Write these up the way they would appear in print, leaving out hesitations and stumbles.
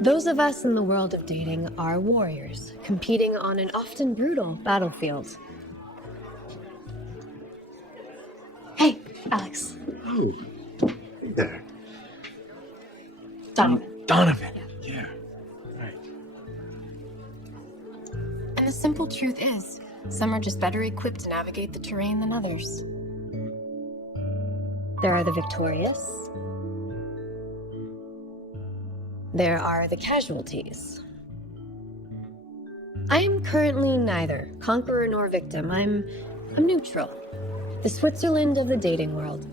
Those of us in the world of dating are warriors, competing on an often brutal battlefield. Hey, Alex. Oh, hey there. Donovan. Donovan. Yeah. Right. And the simple truth is, some are just better equipped to navigate the terrain than others. There are the victorious. There are the casualties. I am currently neither conqueror nor victim. I'm neutral. The Switzerland of the dating world.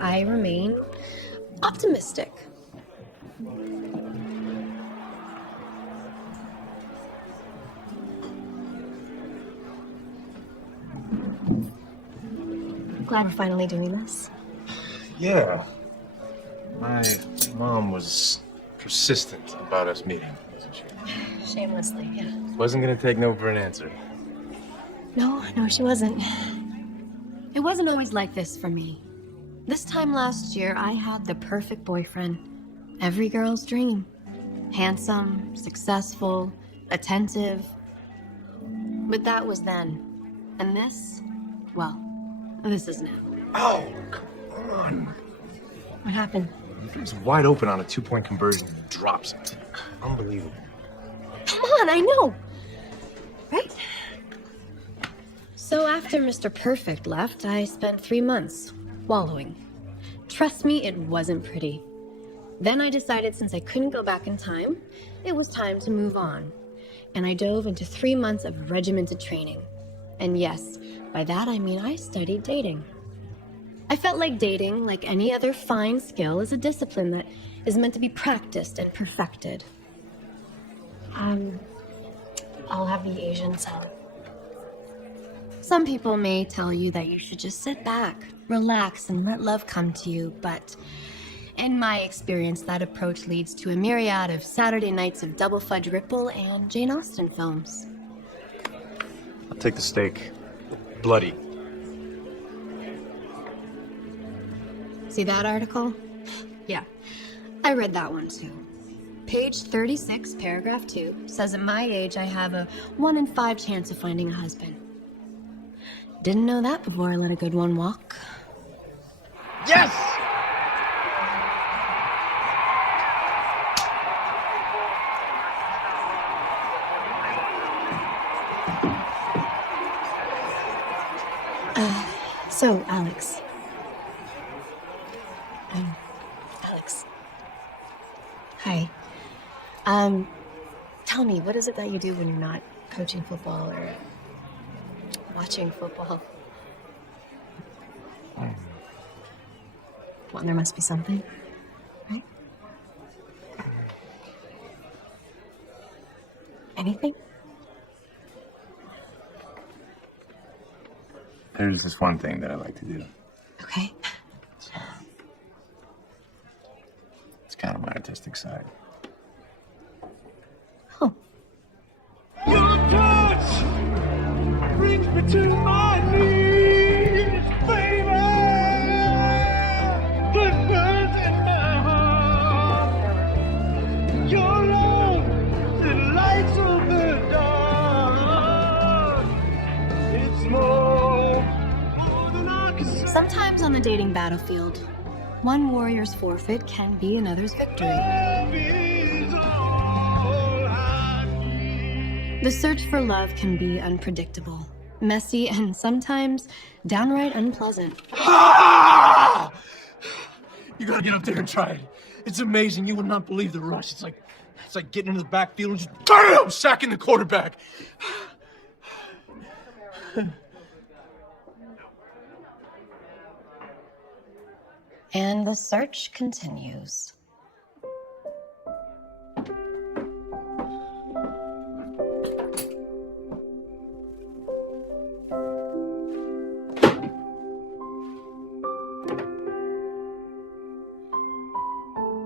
I remain optimistic. Glad we're finally doing this. Yeah. My mom was persistent about us meeting, wasn't she? Shamelessly, yeah. Wasn't gonna take no for an answer. No, she wasn't. It wasn't always like this for me. This time last year, I had the perfect boyfriend. Every girl's dream. Handsome, successful, attentive. But that was then. And this, well, this is now. Oh, come on. What happened? It was wide open on a 2-point conversion and drops it. Unbelievable. Come on, I know. Right? So after Mr. Perfect left, I spent 3 months wallowing. Trust me, it wasn't pretty. Then I decided since I couldn't go back in time, it was time to move on. And I dove into 3 months of regimented training. And yes, by that I mean I studied dating. I felt like dating, like any other fine skill, is a discipline that is meant to be practiced and perfected. I'll have the Asian salad. Some people may tell you that you should just sit back, relax, and let love come to you, but in my experience, that approach leads to a myriad of Saturday nights of Double Fudge Ripple and Jane Austen films. I'll take the steak. Bloody. See that article? Yeah, I read that one too. Page 36, paragraph 2, says at my age I have a 1 in 5 chance of finding a husband. Didn't know that before I let a good one walk. Yes! So, Alex. Alex. Hi. Tell me, what is it that you do when you're not coaching football or watching football? Well, there must be something, right? Anything? There's this one thing that I like to do. Okay. It's kind of my artistic side. Oh. Your touch brings me to my knees, baby. Flippers in my heart. Your love, it lights up the dark. It's more than I can say. Sometimes on the dating battlefield, one warrior's forfeit can be another's victory. Love is all I need. The search for love can be unpredictable, messy, and sometimes downright unpleasant. Ah! You gotta get up there and try it. It's amazing. You would not believe the rush. It's like getting into the backfield and just bam, sacking the quarterback. And the search continues.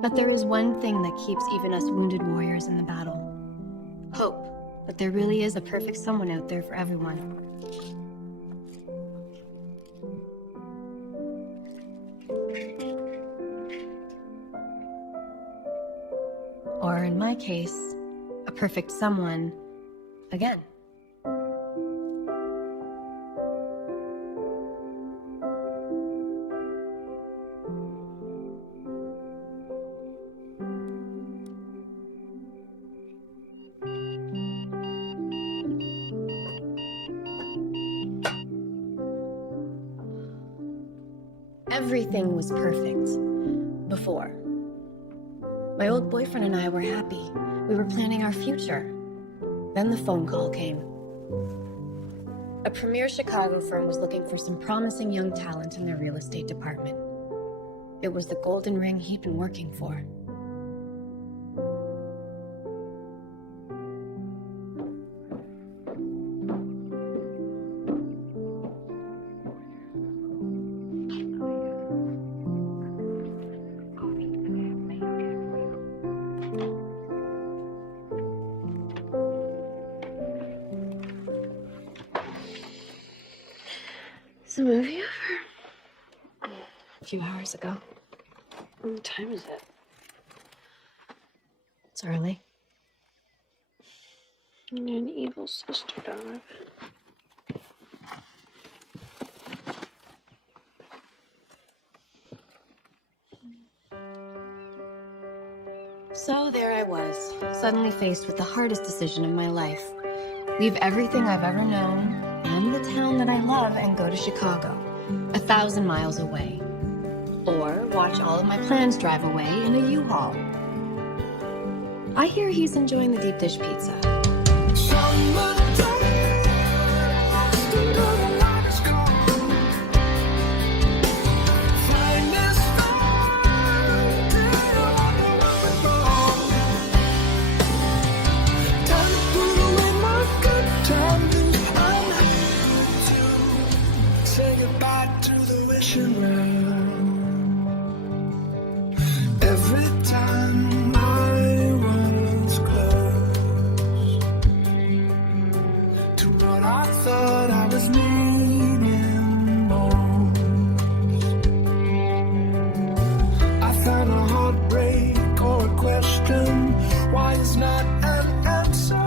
But there is one thing that keeps even us wounded warriors in the battle. Hope that there really is a perfect someone out there for everyone. Or in my case, a perfect someone again. Everything was perfect before. My old boyfriend and I were happy. We were planning our future. Then the phone call came. A premier Chicago firm was looking for some promising young talent in their real estate department. It was the golden ring he'd been working for. Is the movie over? A few hours ago. What time is it? It's early. You're an evil sister, dog. So there I was, suddenly faced with the hardest decision of my life. Leave everything I've ever known and the town that I love and go to Chicago, 1,000 miles away. Or watch all of my plans drive away in a U-Haul. I hear he's enjoying the deep dish pizza. Every time I was close to what I thought I was needing most, I found a heartbreak or a question. Why is not an answer?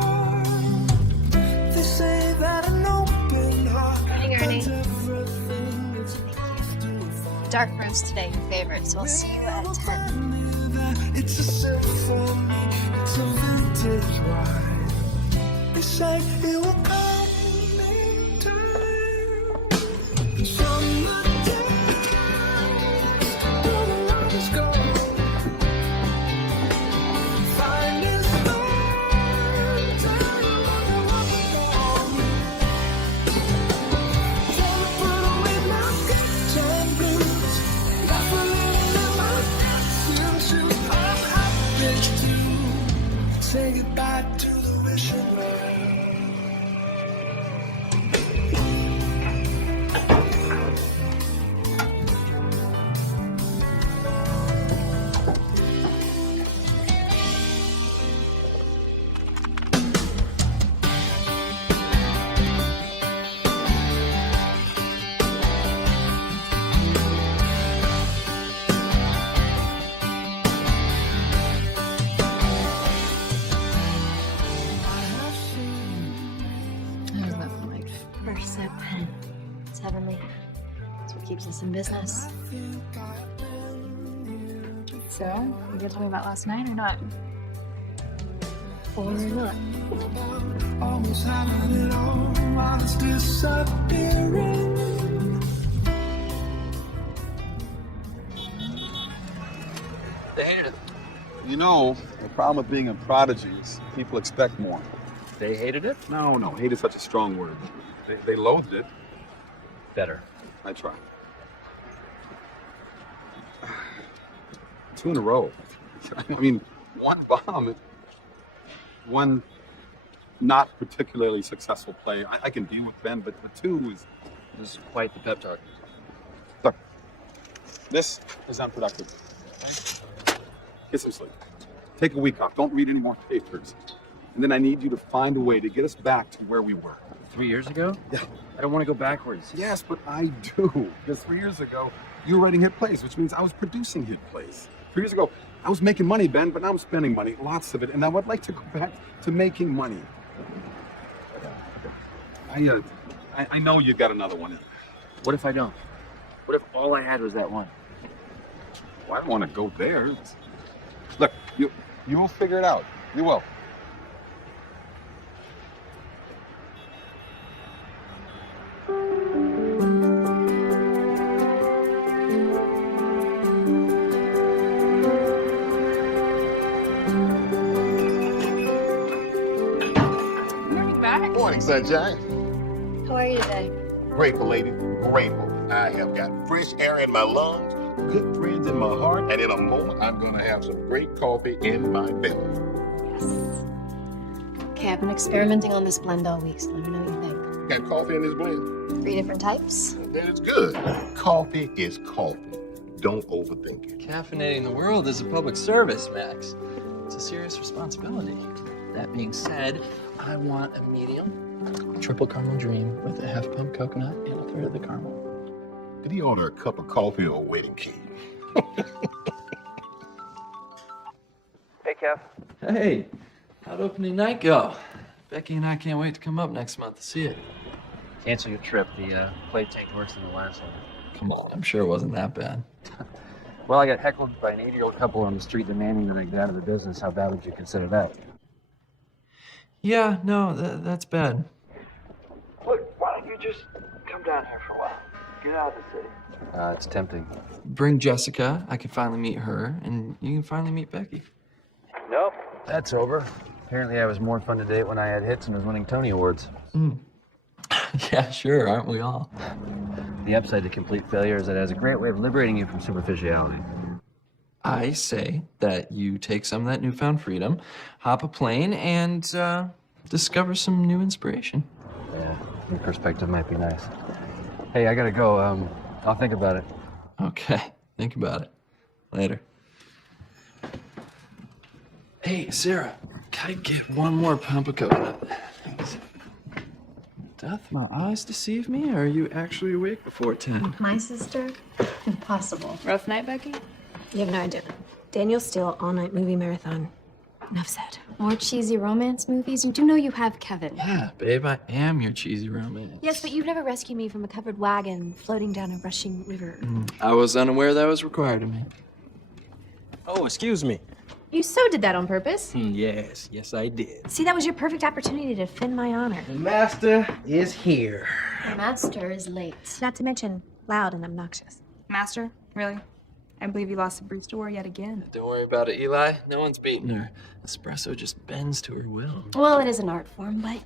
They say that an open heart Ernie. finds everything it's supposed to find. Dark roast today, your favorite, so I'll see you at 10. It's a symphony, it's a vintage wine. They say it will come in time. Summertime, all the love is gone. Finest time, tell you what I want to Trying to put away my good time blues. Laughing in my swimsuit. I'm happy to say goodbye to the wishing well. I was left from my first sip. It's heavenly. It's what keeps us in business. So, you gonna tell me about last night or not? Or not. Almost having it all while it's disappearing. They hated it. You know, the problem with being a prodigy is people expect more. They hated it? No, hate is such a strong word. They loathed it. Better. I try. 2 in a row. I mean, one bomb, one not particularly successful play. I can deal with Ben, but the 2 is... This is quite the pep talk. Look, this is unproductive. Get some sleep. Take a week off. Don't read any more papers. And then I need you to find a way to get us back to where we were. 3 years ago? Yeah. I don't want to go backwards. Yes, but I do. Because 3 years ago, you were writing hit plays, which means I was producing hit plays. 3 years ago, I was making money, Ben, but now I'm spending money, lots of it, and I would like to go back to making money. I know you got another one in. What if I don't? What if all I had was that one? Well, I don't want to go there. Look, you'll figure it out. You will. Morning, sunshine. How are you today? Grateful, lady. Grateful. I have got fresh air in my lungs, good friends in my heart, and in a moment, I'm going to have some great coffee in my belly. Yes. Okay, I've been experimenting on this blend all week, so let me know what you think. Got coffee in this blend? 3 different types. Then it's good. Coffee is coffee. Don't overthink it. Caffeinating the world is a public service, Max. It's a serious responsibility. That being said, I want a medium, triple caramel dream with a half pump coconut and a third of the caramel. Did he order a cup of coffee or a wedding cake? Hey, Kev. Hey, how'd opening night go? Becky and I can't wait to come up next month to see it. Cancel your trip. The play tanked worse than the last one. Come on, I'm sure it wasn't that bad. Well, I got heckled by an 80-year-old couple on the street demanding that I get out of the business. How bad would you consider that? Yeah, no, that's bad. Look, why don't you just come down here for a while? Get out of the city. It's tempting. Bring Jessica. I can finally meet her, and you can finally meet Becky. Nope, that's over. Apparently I was more fun to date when I had hits and was winning Tony Awards. Yeah, sure, aren't we all? The upside to complete failure is that it has a great way of liberating you from superficiality. I say that you take some of that newfound freedom, hop a plane, and discover some new inspiration. Yeah, new perspective might be nice. Hey, I gotta go. I'll think about it. Okay, think about it. Later. Hey, Sarah, can I get one more pump of coconut? Thanks. Doth my eyes deceive me, or are you actually awake before 10? My sister? Impossible. Rough night, Becky? You have no idea. Daniel Steele all-night movie marathon. Enough said. More cheesy romance movies? You do know you have Kevin. Yeah, babe, I am your cheesy romance. Yes, but you've never rescued me from a covered wagon floating down a rushing river. I was unaware that was required of me. Oh, excuse me. You so did that on purpose. Yes, I did. See, that was your perfect opportunity to defend my honor. The master is here. The master is late. Not to mention loud and obnoxious. Master? Really? I believe you lost the barista war yet again. Don't worry about it, Eli. No one's beating her. Espresso just bends to her will. Well, it is an art form, but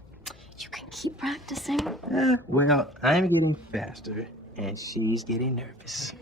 you can keep practicing. Well, I'm getting faster, and she's getting nervous.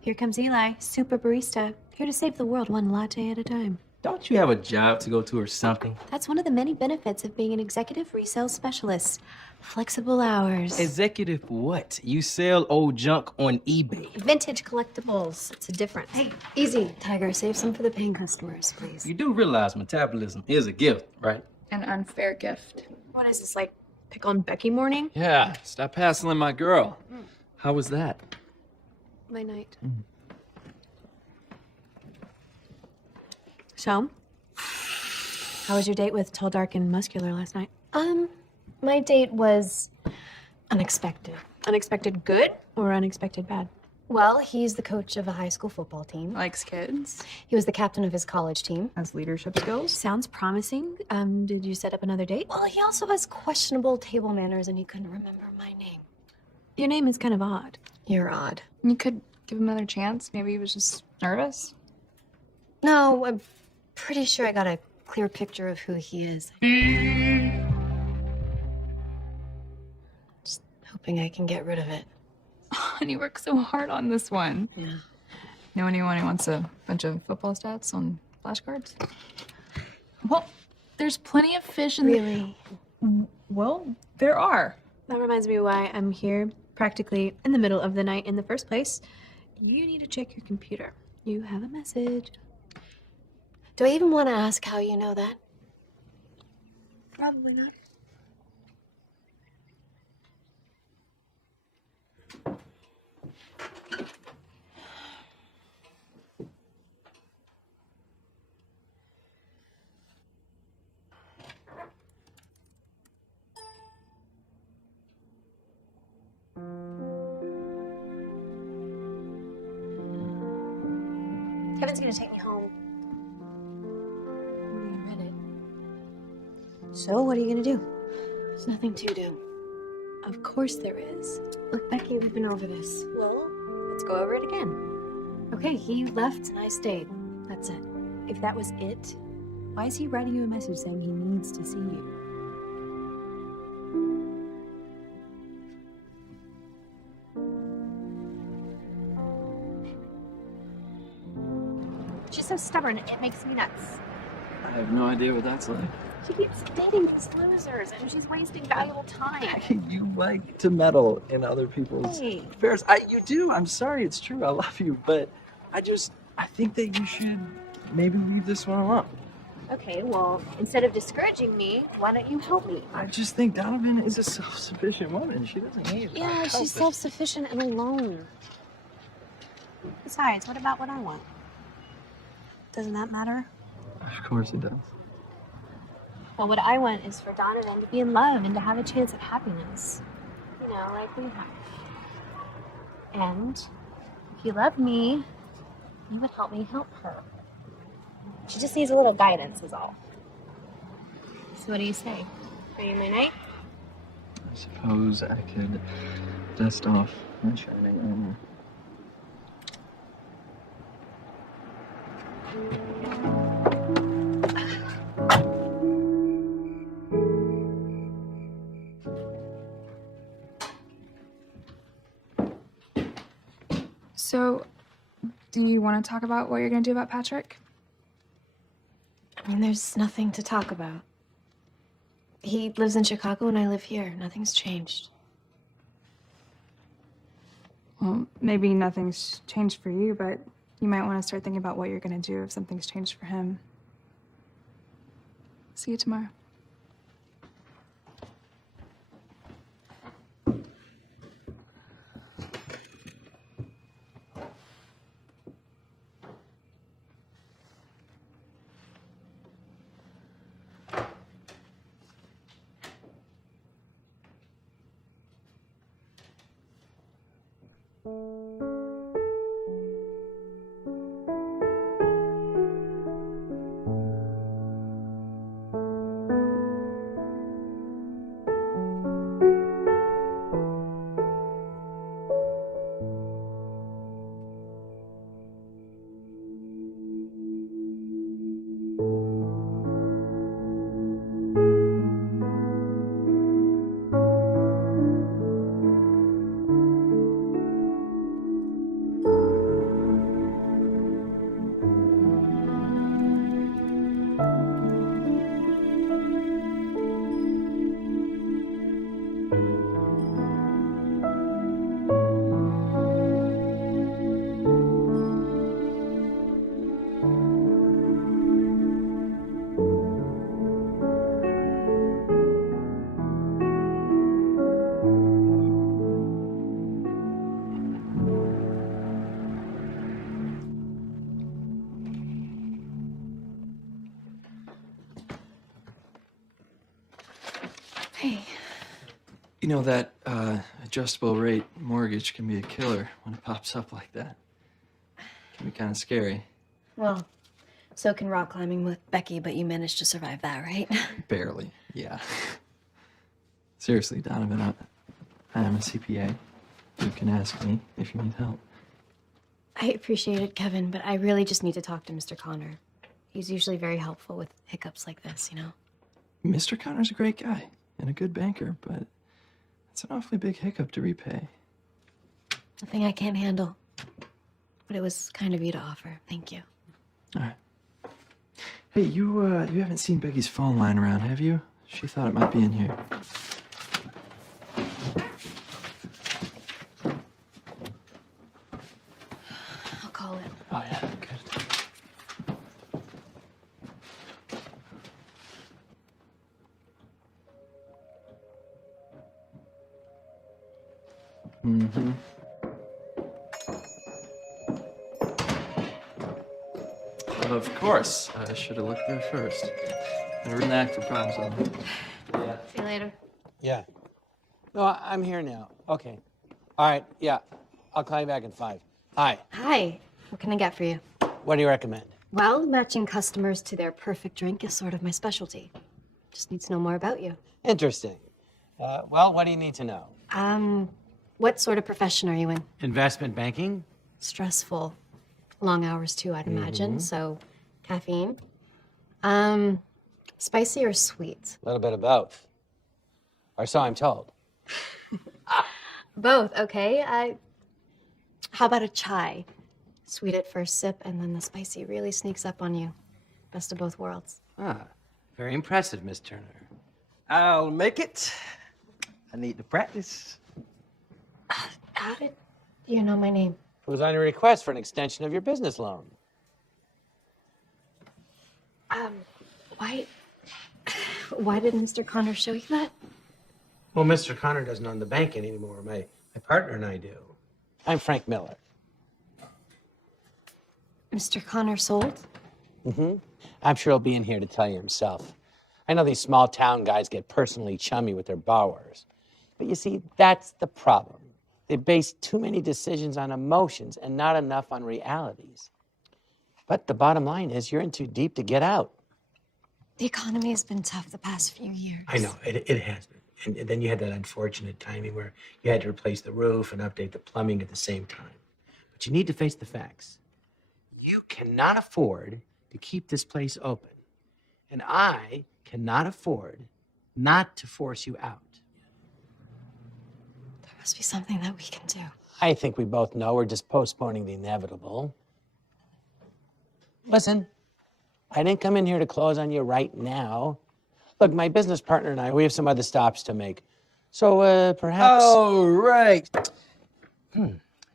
Here comes Eli, super barista, here to save the world one latte at a time. Don't you have a job to go to or something? That's one of the many benefits of being an executive resale specialist. Flexible hours. Executive what? You sell old junk on eBay. Vintage collectibles. It's a difference. Hey, easy, Tiger. Save some for the paying customers, please. You do realize metabolism is a gift, right? An unfair gift. What is this, like pick on Becky morning? Yeah, stop hassling my girl. How was that? My night. So, how was your date with Tall, Dark, and Muscular last night? My date was unexpected. Unexpected good or unexpected bad? Well, he's the coach of a high school football team. Likes kids. He was the captain of his college team. Has leadership skills. Sounds promising. Did you set up another date? Well, he also has questionable table manners, and he couldn't remember my name. Your name is kind of odd. You're odd. You could give him another chance. Maybe he was just nervous. No, I'm pretty sure I got a clear picture of who he is. Just hoping I can get rid of it. And he worked so hard on this one. Yeah. Know anyone who wants a bunch of football stats on flashcards? Well, there's plenty of fish in Really? Well, there are. That reminds me why I'm here practically in the middle of the night in the first place. You need to check your computer. You have a message. Do I even want to ask how you know that? Probably not. Kevin's gonna take me home. You read it. So, what are you gonna do? There's nothing to do. Of course there is. Look, Becky, we've been over this. Well, let's go over it again. Okay, he left and I stayed. That's it. If that was it, why is he writing you a message saying he needs to see you? She's so stubborn, it makes me nuts. I have no idea what that's like. She keeps dating these losers, and she's wasting valuable time. You like to meddle in other people's Hey. affairs. You do. I'm sorry. It's true. I love you, but I think that you should maybe leave this one alone. Okay, well, instead of discouraging me, why don't you help me? I just think Donovan is a self-sufficient woman. She doesn't need Yeah, our she's help. self-sufficient and alone. Besides, what about what I want? Doesn't that matter? Of course it does. Well, what I want is for Donovan to be in love and to have a chance at happiness. You know, like we have. And if you love me, you would help me help her. She just needs a little guidance, is all. So what do you say? Are you my knight? I suppose I could dust off my shining armor. So, do you want to talk about what you're going to do about Patrick? I mean, there's nothing to talk about. He lives in Chicago and I live here. Nothing's changed. Well, maybe nothing's changed for you, but you might want to start thinking about what you're going to do if something's changed for him. See you tomorrow. Hey, You know, that adjustable rate mortgage can be a killer when it pops up like that. It can be kind of scary. well, so can rock climbing with Becky, but you managed to survive that, right? Barely, yeah. Seriously, Donovan, I am a CPA. You can ask me if you need help. I appreciate it, Kevin, but I really just need to talk to Mr. Connor. He's usually very helpful with hiccups like this, you know? Mr. Connor's a great guy and a good banker, but it's an awfully big hiccup to repay. Nothing I can't handle. But it was kind of you to offer. Thank you. All right. Hey, you haven't seen Becky's phone lying around, have you? She thought it might be in here. I'll call it. Oh, yeah, good. Mm-hmm. Of course. I should have looked there first. Never an act for problem solving. Yeah. See you later. Yeah. No, I'm here now. Okay. All right. Yeah. I'll call you back in 5. Hi. Hi. What can I get for you? What do you recommend? Well, matching customers to their perfect drink is sort of my specialty. Just need to know more about you. Interesting. Well, what do you need to know? What sort of profession are you in? Investment banking? Stressful. Long hours too, I'd imagine. So, caffeine. Spicy or sweet? A little bit of both. Or so I'm told. Both, okay. How about a chai? Sweet at first sip, and then the spicy really sneaks up on you. Best of both worlds. Ah, very impressive, Miss Turner. I'll make it. I need to practice. How did you know my name? It was on your request for an extension of your business loan. Why did Mr. Connor show you that? Well, Mr. Connor doesn't own the bank anymore. My partner and I do. I'm Frank Miller. Mr. Connor sold? I'm sure he'll be in here to tell you himself. I know these small town guys get personally chummy with their borrowers. But you see, that's the problem. They base too many decisions on emotions and not enough on realities. But the bottom line is you're in too deep to get out. The economy has been tough the past few years. I know, it has been. And then you had that unfortunate timing where you had to replace the roof and update the plumbing at the same time. But you need to face the facts. You cannot afford to keep this place open. And I cannot afford not to force you out. There must be something that we can do. I think we both know we're just postponing the inevitable. Listen, I didn't come in here to close on you right now. Look, my business partner and I, we have some other stops to make. So perhaps... All right.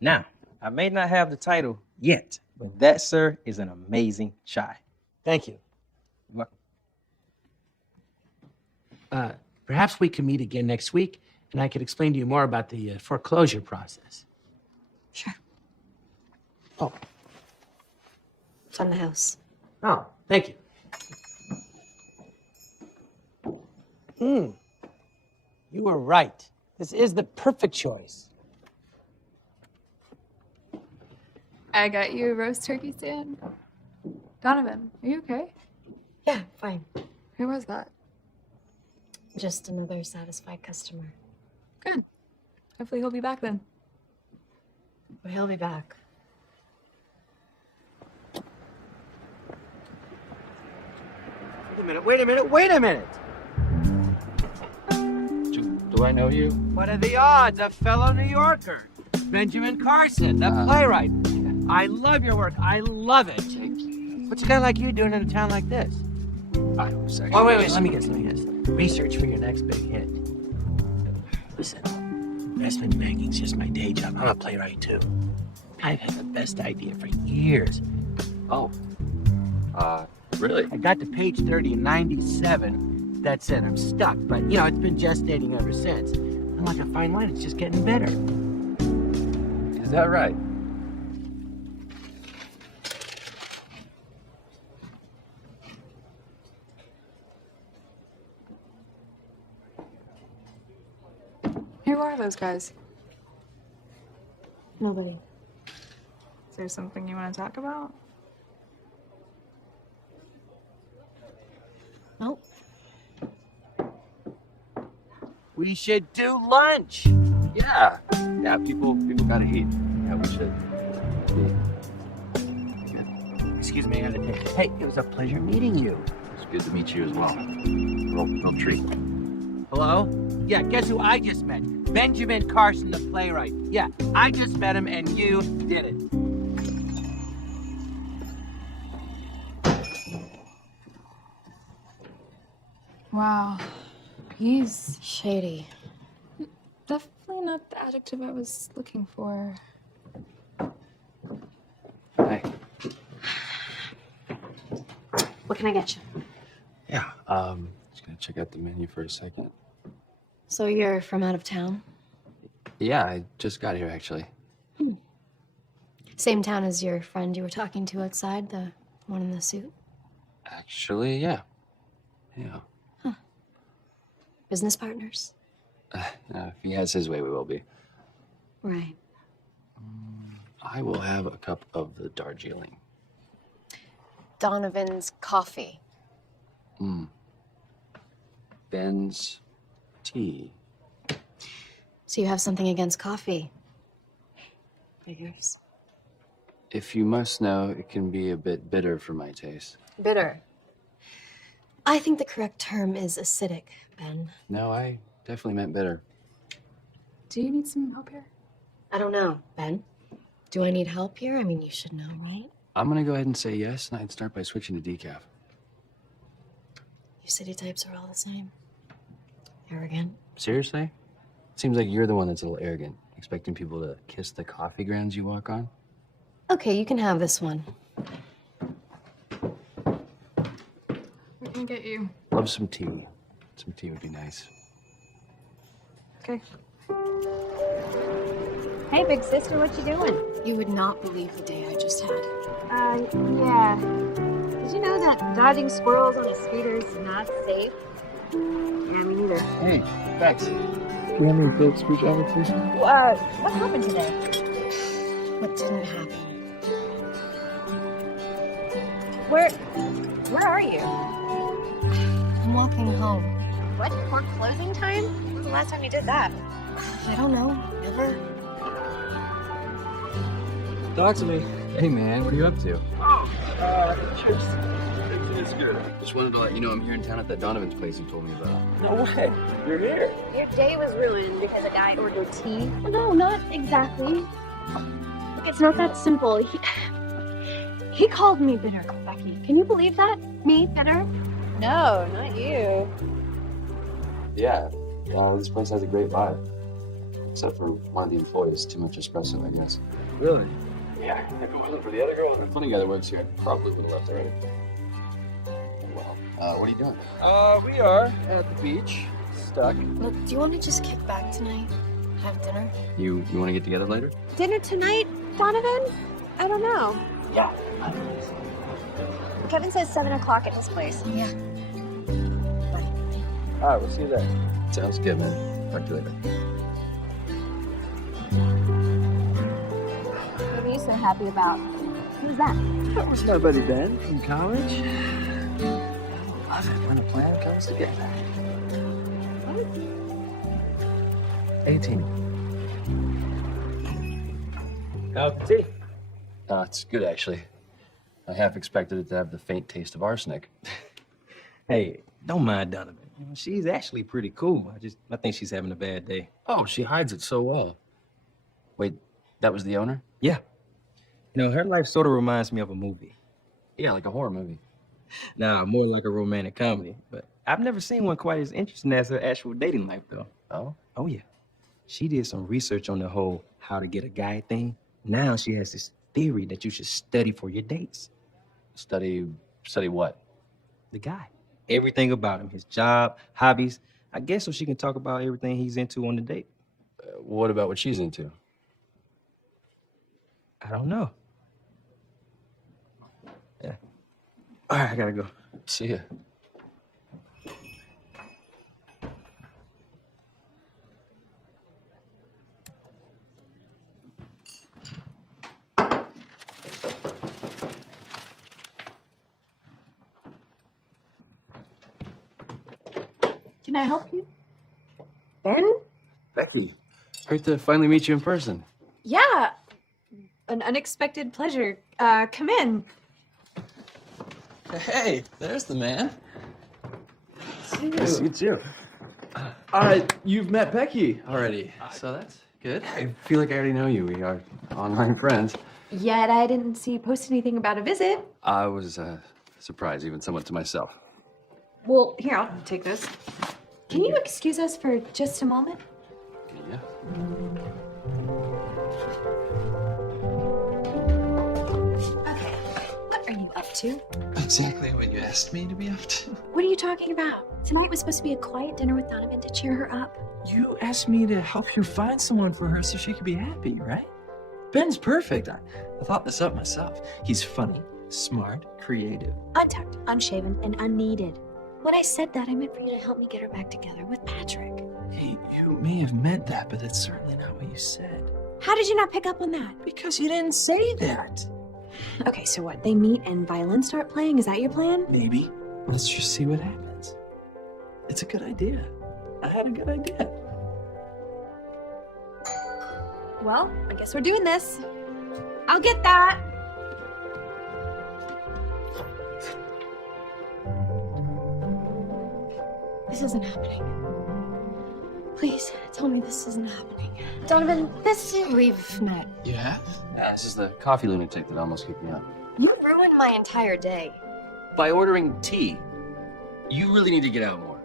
Now, I may not have the title yet, but that, sir, is an amazing chai. Thank you. You're welcome. Perhaps we can meet again next week, and I could explain to you more about the foreclosure process. Sure. Oh. It's on the house. Oh, thank you. You were right. This is the perfect choice. I got you a roast turkey stand. Donovan, are you okay? Yeah, fine. Who was that? Just another satisfied customer. Good. Hopefully he'll be back then. Well, he'll be back. Wait a minute. Do I know you? What are the odds? A fellow New Yorker, Benjamin Carson, the playwright. I love your work. I love it. Thank you. What's a guy like you doing in a town like this? I was actually... Oh, wait. Let me guess. Research for your next big hit. Listen, investment banking's just my day job. I'm a playwright, too. I've had the best idea for years. Oh. Really? I got to page 30 in 97. That's it. I'm stuck. But, it's been gestating ever since. And like a fine wine, it's just getting better. Is that right? Who are those guys? Nobody. Is there something you want to talk about? Nope. We should do lunch. Yeah. Yeah, people gotta eat. Yeah, we should. Excuse me, I gotta take it. Hey, it was a pleasure meeting you. It's good to meet you as well. Real treat. Hello? Yeah, guess who I just met? Benjamin Carson, the playwright. Yeah, I just met him and you did it. Wow. He's Shady. definitely not the adjective I was looking for. Hi. What can I get you? Yeah. Just gonna check out the menu for a second. So you're from out of town? Yeah, I just got here actually. Same town as your friend you were talking to outside, the one in the suit? Actually, yeah. Yeah. Business partners? If he has his way, we will be. Right. I will have a cup of the Darjeeling. Donovan's coffee. Ben's tea. So you have something against coffee? Figures. If you must know, it can be a bit bitter for my taste. Bitter. I think the correct term is acidic, Ben. No, I definitely meant bitter. Do you need some help here? I don't know, Ben. Do I need help here? I mean, you should know, right? I'm gonna go ahead and say yes, and I'd start by switching to decaf. You city types are all the same. Arrogant. Seriously? Seems like you're the one that's a little arrogant, expecting people to kiss the coffee grounds you walk on. Okay, you can have this one. We can get you. Love some tea. Some tea would be nice. Okay. Hey, big sister, what you doing? You would not believe the day I just had. Yeah. Did you know that dodging squirrels on a scooter is not safe? Yeah, me neither. Hey, thanks. Do you have any Phillips screwdriver, please? What happened today? What didn't happen? Where are you? I'm walking home. What? Before closing time? When was the last time you did that? I don't know. Never. Talk to me. Hey, man, what are you up to? It's good. Just wanted to let you know I'm here in town at that Donovan's place you told me about. No way. You're here. Your day was ruined because a guy ordered tea? Well, no, not exactly. Look, it's not that simple. He called me bitter, Becky. Can you believe that? Me, bitter? No, not you. Yeah. This place has a great vibe. Except for one of the employees. Too much espresso, I guess. Really? Yeah. If it wasn't for the other girl and the funny guy that works here, I probably would have left already. Well, what are you doing? We are at the beach. Stuck. Look, do you want to just kick back tonight? Have dinner? You want to get together later? Dinner tonight, Donovan? I don't know. Yeah. Kevin says 7 o'clock at his place. Yeah. All right, we'll see you there. Sounds good, man. Talk to you later. What are you so happy about? Who's that? That was my buddy Ben from college. I love it when a plan comes together. 18. Cup of tea. It's good, actually. I half expected it to have the faint taste of arsenic. Hey, don't mind Donovan. You know, she's actually pretty cool. I think she's having a bad day. Oh, she hides it so well. Wait, that was the owner? Yeah. You know, her life sort of reminds me of a movie. Yeah, like a horror movie. Nah, more like a romantic comedy. But I've never seen one quite as interesting as her actual dating life, though. Oh? Oh, yeah. She did some research on the whole how to get a guy thing. Now she has this theory that you should study for your dates. Study what? The guy. Everything about him, his job, hobbies. I guess so she can talk about everything he's into on the date. What about what she's into? I don't know. Yeah. All right, I gotta go. See ya. Can I help you? Ben? Becky, great to finally meet you in person. Yeah. An unexpected pleasure. Come in. Hey, there's the man. Nice to meet you. You've met Becky already, so that's good. I feel like I already know you. We are online friends. Yet I didn't see you post anything about a visit. I was surprised, even somewhat to myself. Well, here, I'll take this. Can you excuse us for just a moment? Yeah. Okay. What are you up to? Exactly what you asked me to be up to. What are you talking about? Tonight was supposed to be a quiet dinner with Donovan to cheer her up. You asked me to help you find someone for her so she could be happy, right? Ben's perfect. I thought this up myself. He's funny, smart, creative. Untucked, unshaven, and unneeded. When I said that, I meant for you to help me get her back together with Patrick. Hey, you may have meant that, but that's certainly not what you said. How did you not pick up on that? Because you didn't say that. Okay, so what? They meet and violins start playing? Is that your plan? Maybe. Let's just see what happens. It's a good idea. I had a good idea. Well, I guess we're doing this. I'll get that. This isn't happening. Please, tell me this isn't happening. Donovan, we've met. You have? Yeah, this is the coffee lunatic that almost kicked me out. You ruined my entire day. By ordering tea. You really need to get out more.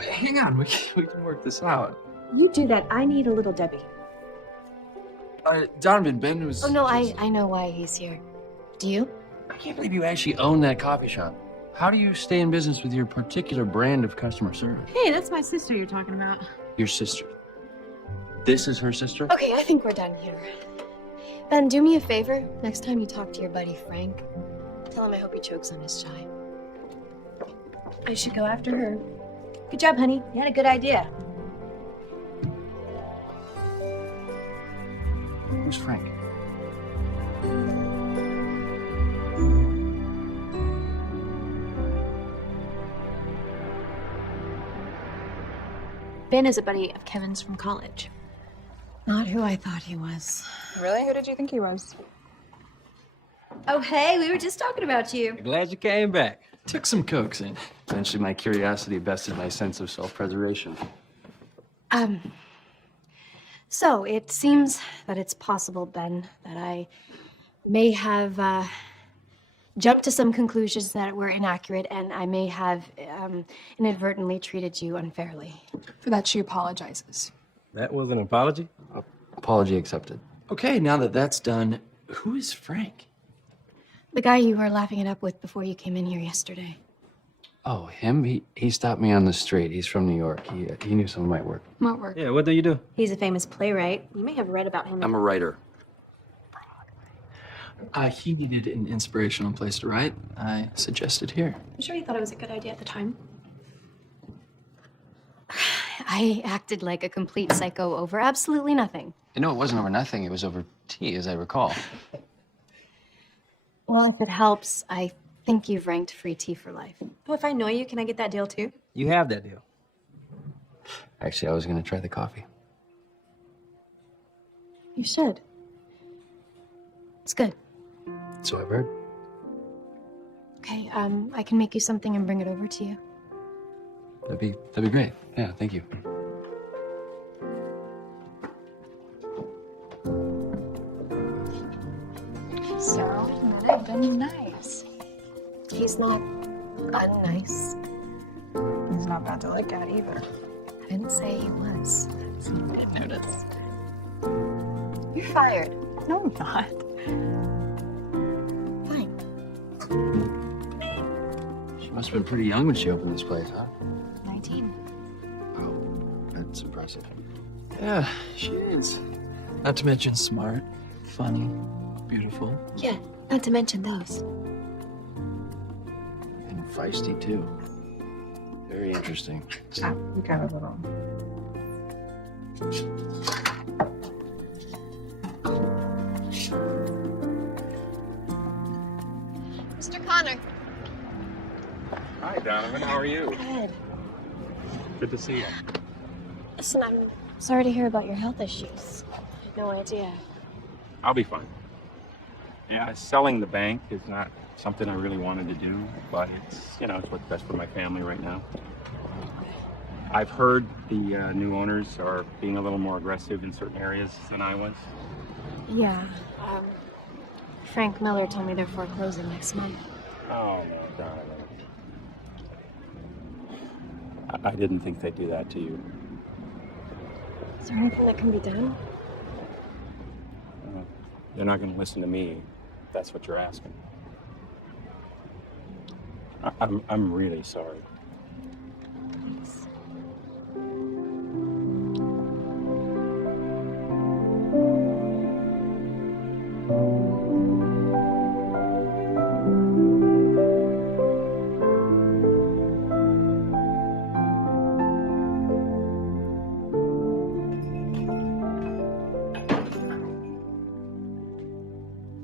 Hang on, we can work this out. You do that. I need a little Debbie. Donovan, Ben was... Oh, no, I know why he's here. Do you? I can't believe you actually own that coffee shop. How do you stay in business with your particular brand of customer service? Hey, that's my sister you're talking about. Your sister. This is her sister? Okay, I think we're done here. Ben, do me a favor. Next time you talk to your buddy Frank, tell him I hope he chokes on his chai. I should go after her. Good job, honey. You had a good idea. Who's Frank? Ben is a buddy of Kevin's from college. Not who I thought he was. Really? Who did you think he was? Oh, hey, we were just talking about you. Glad you came back. Took some coaxing. Eventually, my curiosity bested my sense of self-preservation. So it seems that it's possible, Ben, that I may have jumped to some conclusions that were inaccurate, and I may have inadvertently treated you unfairly. For that, she apologizes. That was an apology? Apology accepted. Okay, now that that's done, who is Frank? The guy you were laughing it up with before you came in here yesterday. Oh, him? He stopped me on the street. He's from New York. He knew some of my work. What work? Yeah, what do you do? He's a famous playwright. You may have read about him. I'm a writer. He needed an inspirational place to write. I suggested here. I'm sure he thought it was a good idea at the time. I acted like a complete psycho over absolutely nothing. You know, it wasn't over nothing. It was over tea, as I recall. Well, if it helps, I think you've ranked free tea for life. Oh, if I know you, can I get that deal too? You have that deal. Actually, I was going to try the coffee. You should. It's good. So I've heard. Okay, I can make you something and bring it over to you. That'd be great. Yeah, thank you. So, might have been nice. He's not unnice. He's not bad to look at either. I didn't say he was. I didn't notice. You're fired. No, I'm not. Fine. She must have been pretty young when she opened this place, huh? 19. Oh, that's impressive. Yeah, she is. Not to mention smart, funny, beautiful. Yeah, not to mention those. And feisty, too. Very interesting. Ah, we got a little. Mr. Connor. Hi, Donovan. How are you? Good. Good to see you. Listen, I'm sorry to hear about your health issues. I had no idea. I'll be fine. Yeah, selling the bank is not something I really wanted to do, but it's, you know, it's what's best for my family right now. I've heard the new owners are being a little more aggressive in certain areas than I was. Yeah, Frank Miller told me they're foreclosing next month. Oh, no, Donovan. I didn't think they'd do that to you. Is there anything that can be done? They're not going to listen to me, if that's what you're asking. I'm really sorry. Thanks.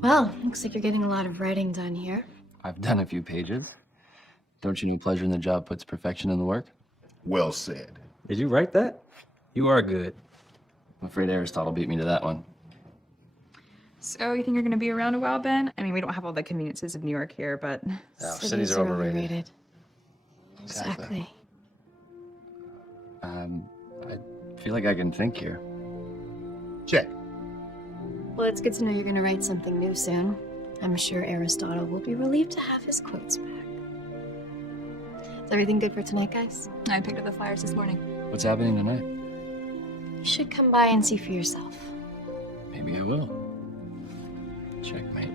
Well, Looks like you're getting a lot of writing done here. I've done a few pages. Don't you know pleasure in the job puts perfection in the work? Well said. Did you write that? You are good. I'm afraid Aristotle beat me to that one. So you think you're gonna be around a while, Ben? I mean, we don't have all the conveniences of New York here, but Cities are overrated. Exactly. I feel like I can think here. Check. Well, it's good to know you're going to write something new soon. I'm sure Aristotle will be relieved to have his quotes back. Is everything good for tonight, guys? I picked up the flyers this morning. What's happening tonight? You should come by and see for yourself. Maybe I will. Checkmate.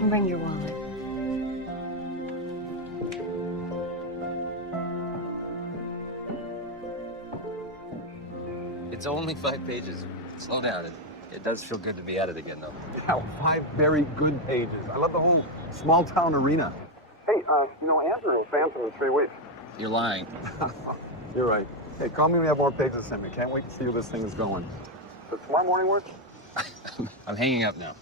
And bring your wallet. It's only 5 pages. Slow down. It does feel good to be at it again, though. Yeah, 5 very good pages. I love the whole small town arena. Hey, Andrew will fan in 3 weeks. You're lying. You're right. Hey, call me when you have more pages to send me. Can't wait to see how this thing is going. Does tomorrow morning work? I'm hanging up now.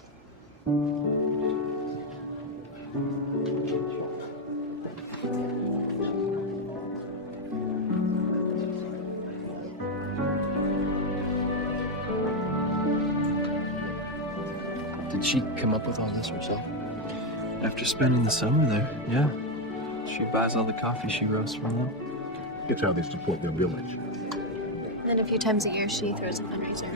Did she come up with all this herself? After spending the summer there, yeah. She buys all the coffee she roasts from them. It's how they support their village. And a few times a year, she throws a fundraiser.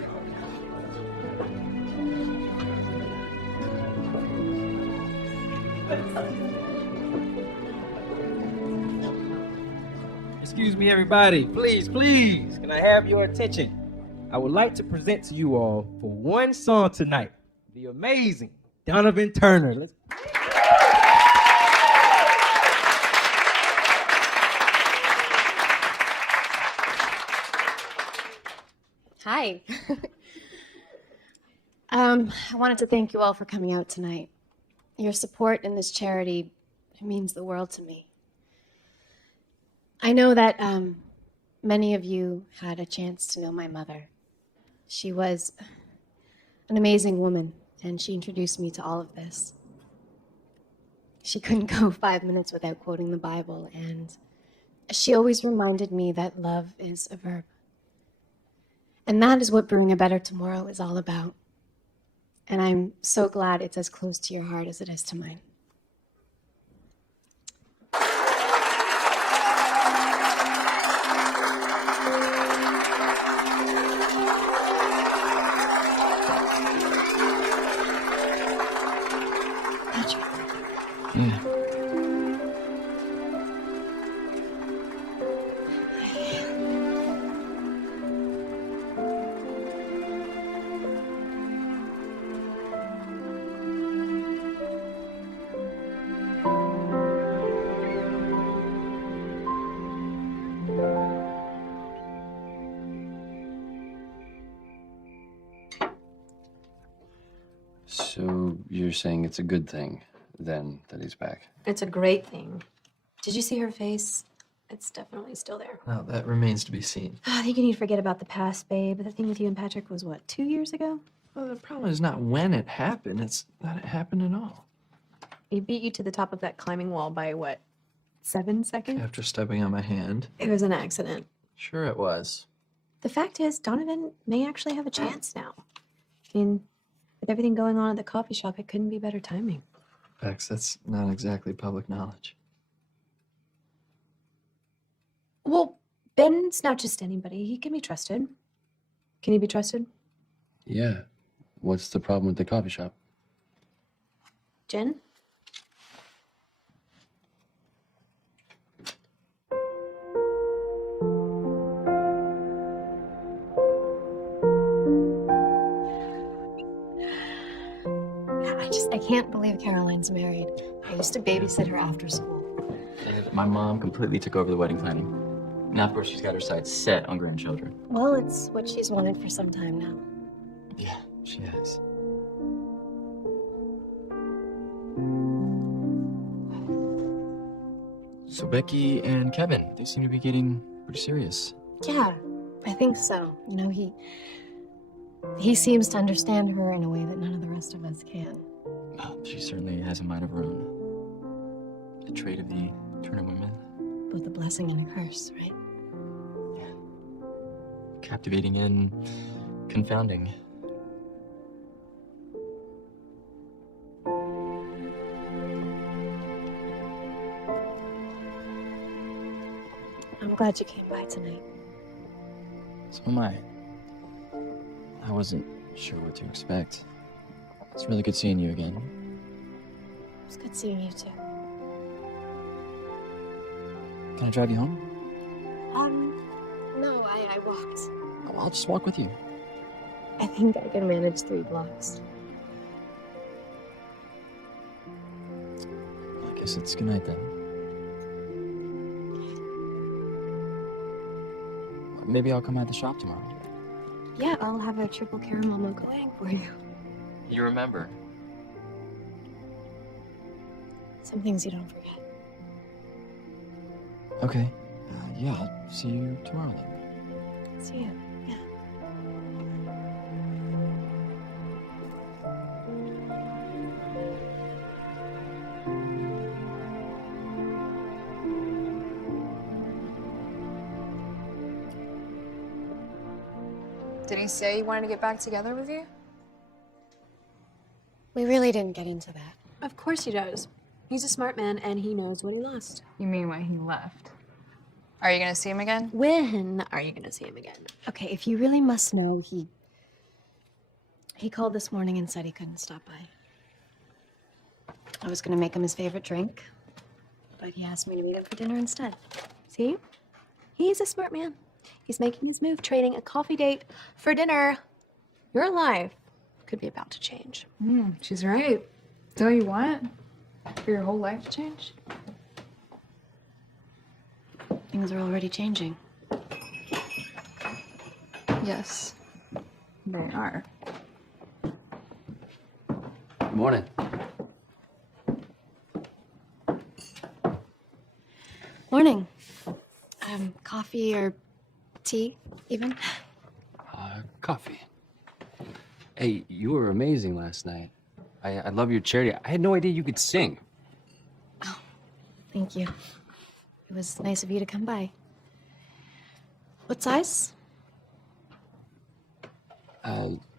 Excuse me, everybody. Please, please, can I have your attention? I would like to present to you all for one song tonight, the amazing Donovan Turner. Let's Hi. I wanted to thank you all for coming out tonight. Your support in this charity means the world to me. I know that many of you had a chance to know my mother. She was an amazing woman, and she introduced me to all of this. She couldn't go 5 minutes without quoting the Bible, and she always reminded me that love is a verb. And that is what Brewing a Better Tomorrow is all about. And I'm so glad it's as close to your heart as it is to mine. Patrick. Yeah. So you're saying it's a good thing, then, that he's back? It's a great thing. Did you see her face? It's definitely still there. Now, that remains to be seen. I think you need to forget about the past, babe. The thing with you and Patrick was what, 2 years ago? Well, the problem is not when it happened, it's that it happened at all. He beat you to the top of that climbing wall by what, 7 seconds? After stepping on my hand. It was an accident. Sure it was. The fact is, Donovan may actually have a chance now. I mean, with everything going on at the coffee shop, it couldn't be better timing. Bex, that's not exactly public knowledge. Well, Ben's not just anybody. He can be trusted. Can he be trusted? Yeah. What's the problem with the coffee shop? Jen? I can't believe Caroline's married. I used to babysit her after school. And my mom completely took over the wedding planning. Now, of course, she's got her sights set on grandchildren. Well, it's what she's wanted for some time now. Yeah, she has. So Becky and Kevin, they seem to be getting pretty serious. Yeah, I think so. You know, he He seems to understand her in a way that none of the rest of us can. She certainly has a mind of her own. A trait of the Turner women. Both a blessing and a curse, right? Captivating and confounding. I'm glad you came by tonight. So am I. I wasn't sure what to expect. It's really good seeing you again. It's good seeing you too. Can I drive you home? No, I walked. I'll just walk with you. I think I can manage 3 blocks. I guess it's good night then. Maybe I'll come by the shop tomorrow. Yeah, I'll have a triple caramel mocha waiting for you. You remember? Some things you don't forget. Okay. Yeah, I'll see you tomorrow then. See you. Yeah. Did he say he wanted to get back together with you? We really didn't get into that. Of course he does. He's a smart man and he knows what he lost. You mean when he left? Are you gonna see him again? When are you gonna see him again? Okay, if you really must know, he called this morning and said he couldn't stop by. I was gonna make him his favorite drink, but he asked me to meet him for dinner instead. See? He's a smart man. He's making his move, trading a coffee date for dinner. Your life could be about to change. She's right. Don't you want it? For your whole life to change? Things are already changing. Yes, they are. Good morning. Morning. Coffee or tea, even? Coffee. Hey, you were amazing last night. I love your charity. I had no idea you could sing. Thank you. It was nice of you to come by. What size?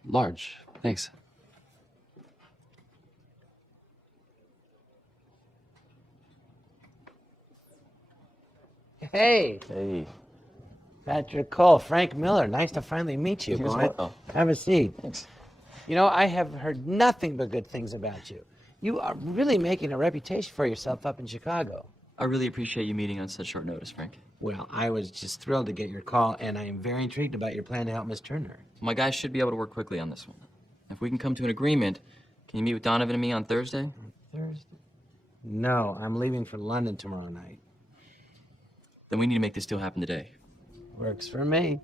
Large. Thanks. Hey, Hey. Patrick Cole, Frank Miller. Nice to finally meet you, You as boy. well. Have a seat. Thanks. You know, I have heard nothing but good things about you. You are really making a reputation for yourself up in Chicago. I really appreciate you meeting on such short notice, Frank. Well, I was just thrilled to get your call, and I am very intrigued about your plan to help Miss Turner. My guys should be able to work quickly on this one. If we can come to an agreement, can you meet with Donovan and me on Thursday? Thursday? No, I'm leaving for London tomorrow night. Then we need to make this deal happen today. Works for me.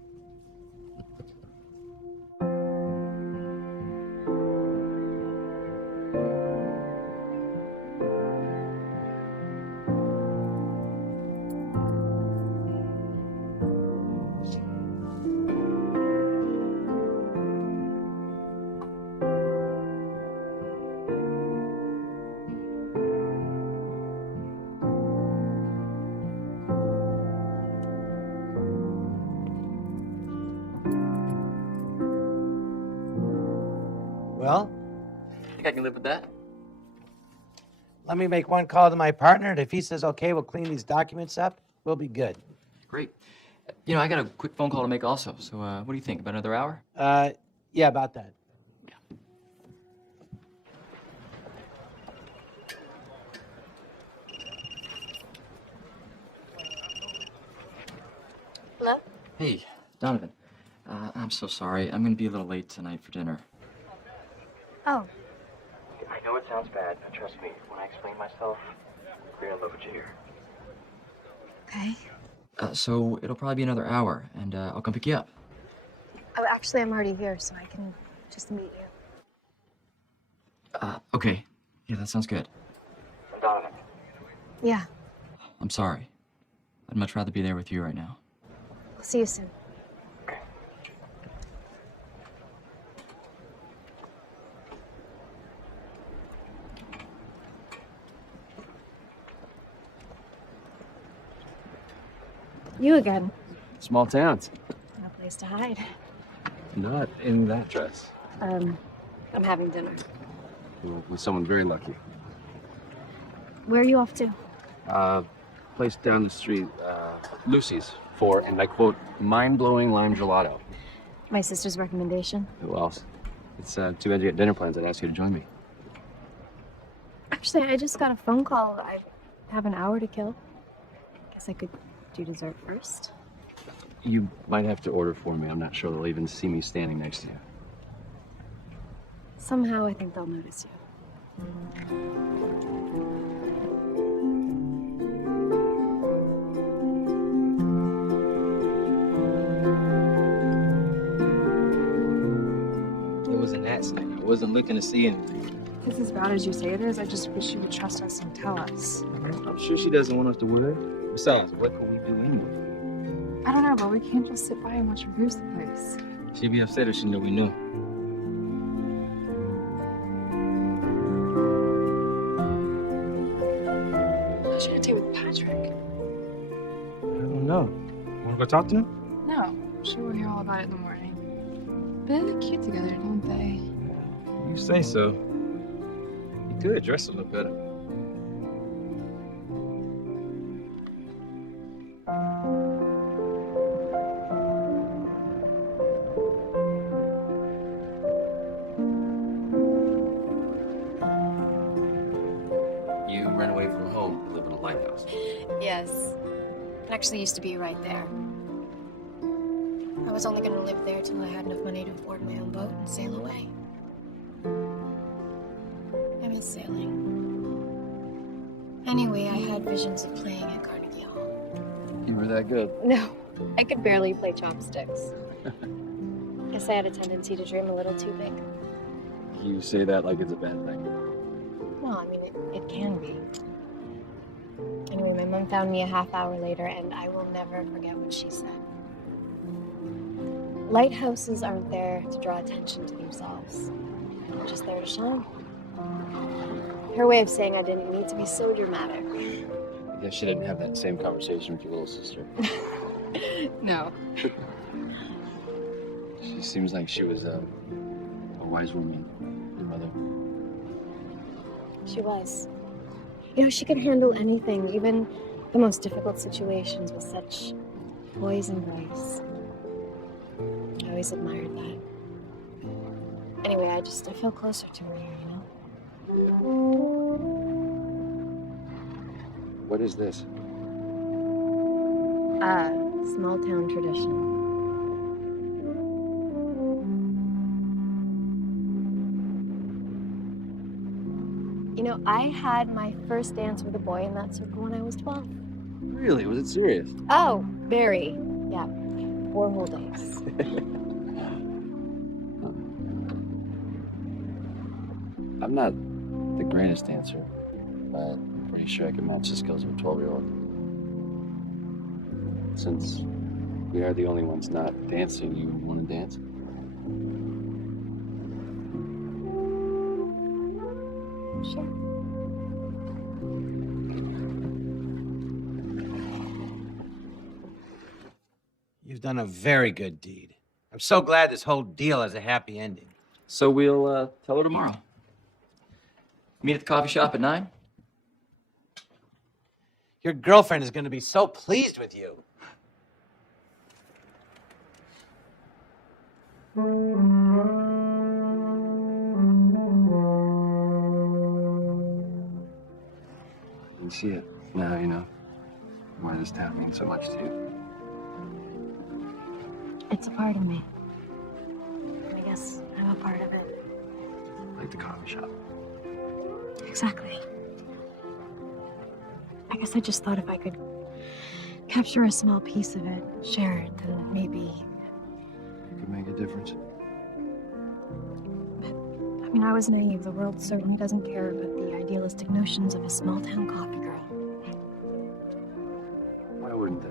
Well, I think I can live with that. let me make one call to my partner, and if he says, okay, we'll clean these documents up, we'll be good. Great. You know, I got a quick phone call to make also. So what do you think? About another hour? Yeah, about that. Hello? Hey, Donovan. I'm so sorry. I'm gonna be a little late tonight for dinner. Oh, I know it sounds bad, but trust me, when I explain myself, you're gonna love what you hear. okay. So it'll probably be another hour, and I'll come pick you up. Oh, actually, I'm already here, so I can just meet you. Okay. Yeah, that sounds good. Donovan. Yeah, I'm sorry. I'd much rather be there with you right now. I'll see you soon. You again. Small towns. No place to hide. Not in that dress. I'm having dinner. With someone very lucky. Where are you off to? Place down the street, Lucy's, for, and I quote, mind-blowing lime gelato. My sister's recommendation. Who else? It's too bad you got dinner plans. I'd ask you to join me. Actually, I just got a phone call. I have an hour to kill. Guess I could do dessert first. You might have to order for me. I'm not sure they'll even see me standing next to you. Somehow, I think they'll notice you. It was an accident. I wasn't looking to see anything. If it's as bad as you say it is, I just wish you would trust us and tell us. I'm sure she doesn't want us to worry. Besides, what could we do anyway? I don't know, but we can't just sit by and watch her lose the place. She'd be upset if she knew we knew. How should I do with Patrick? I don't know. Want to go talk to him? No, I'm sure we'll hear all about it in the morning. But they look cute together, don't they? You say so. You could dress a little better. You ran away from home to live in a lighthouse. Yes. It actually used to be right there. I was only gonna live there till I had enough money to afford my own boat and sail away. I miss sailing. Anyway, I had visions of playing at Carnegie Hall. You were that good. No, I could barely play chopsticks. Guess I had a tendency to dream a little too big. You say that like it's a bad thing. No, I mean, it can be. Anyway, my mom found me a half hour later, and I will never forget what she said. Lighthouses aren't there to draw attention to themselves. They're just there to shine. Her way of saying I didn't need to be so dramatic. I guess she didn't have that same conversation with your little sister. No. She seems like she was a wise woman, your mother. She was. You know, she could handle anything, even the most difficult situations, with such poise and grace. I always admired that. Anyway, I feel closer to her, you know? What is this? Small town tradition. You know, I had my first dance with a boy in that circle when I was 12. Really? Was it serious? Oh, very. Yeah, 4 whole days. I'm not the greatest dancer, but I'm pretty sure I can match the skills of a 12-year-old. Since we are the only ones not dancing, you want to dance? Sure. You've done a very good deed. I'm so glad this whole deal has a happy ending. So we'll tell her tomorrow. Meet at the coffee shop at 9? Your girlfriend is going to be so pleased with you. You see it now, you know why this town means so much to you. It's a part of me. I guess I'm a part of it. Like the coffee shop. Exactly. I guess I just thought if I could capture a small piece of it, share it, then maybe. It could make a difference. I mean, I was naive. The world certainly doesn't care about the idealistic notions of a small town coffee girl. Why wouldn't they?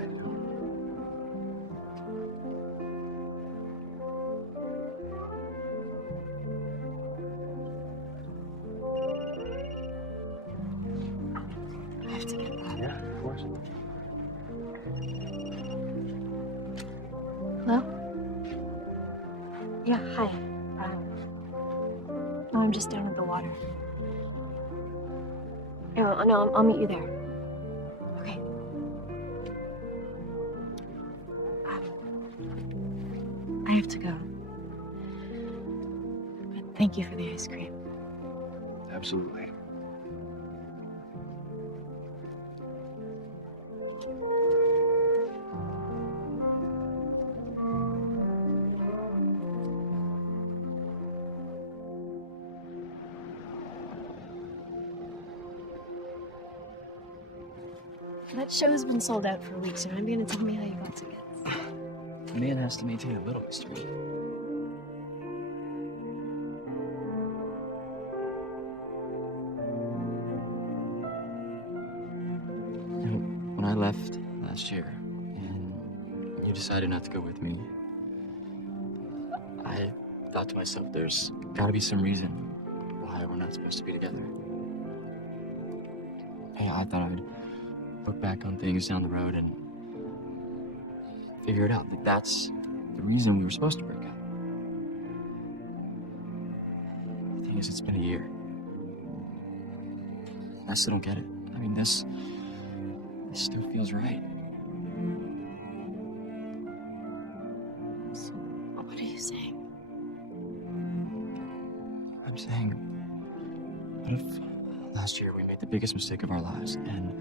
I know. I have to get that. Yeah, of course. Yeah, hi. No, I'm just down at the water. No, I'll meet you there. Okay. I have to go. But thank you for the ice cream. Absolutely. That show's been sold out for weeks. You're not gonna tell me how you got tickets. A man has to maintain a little mystery. When I left last year and you decided not to go with me, I thought to myself, there's gotta be some reason why we're not supposed to be together. Hey, I thought I'd look back on things down the road and figure it out. That's the reason we were supposed to break up. The thing is, it's been a year. I still don't get it. I mean, this still feels right. So, what are you saying? I'm saying, what if last year we made the biggest mistake of our lives and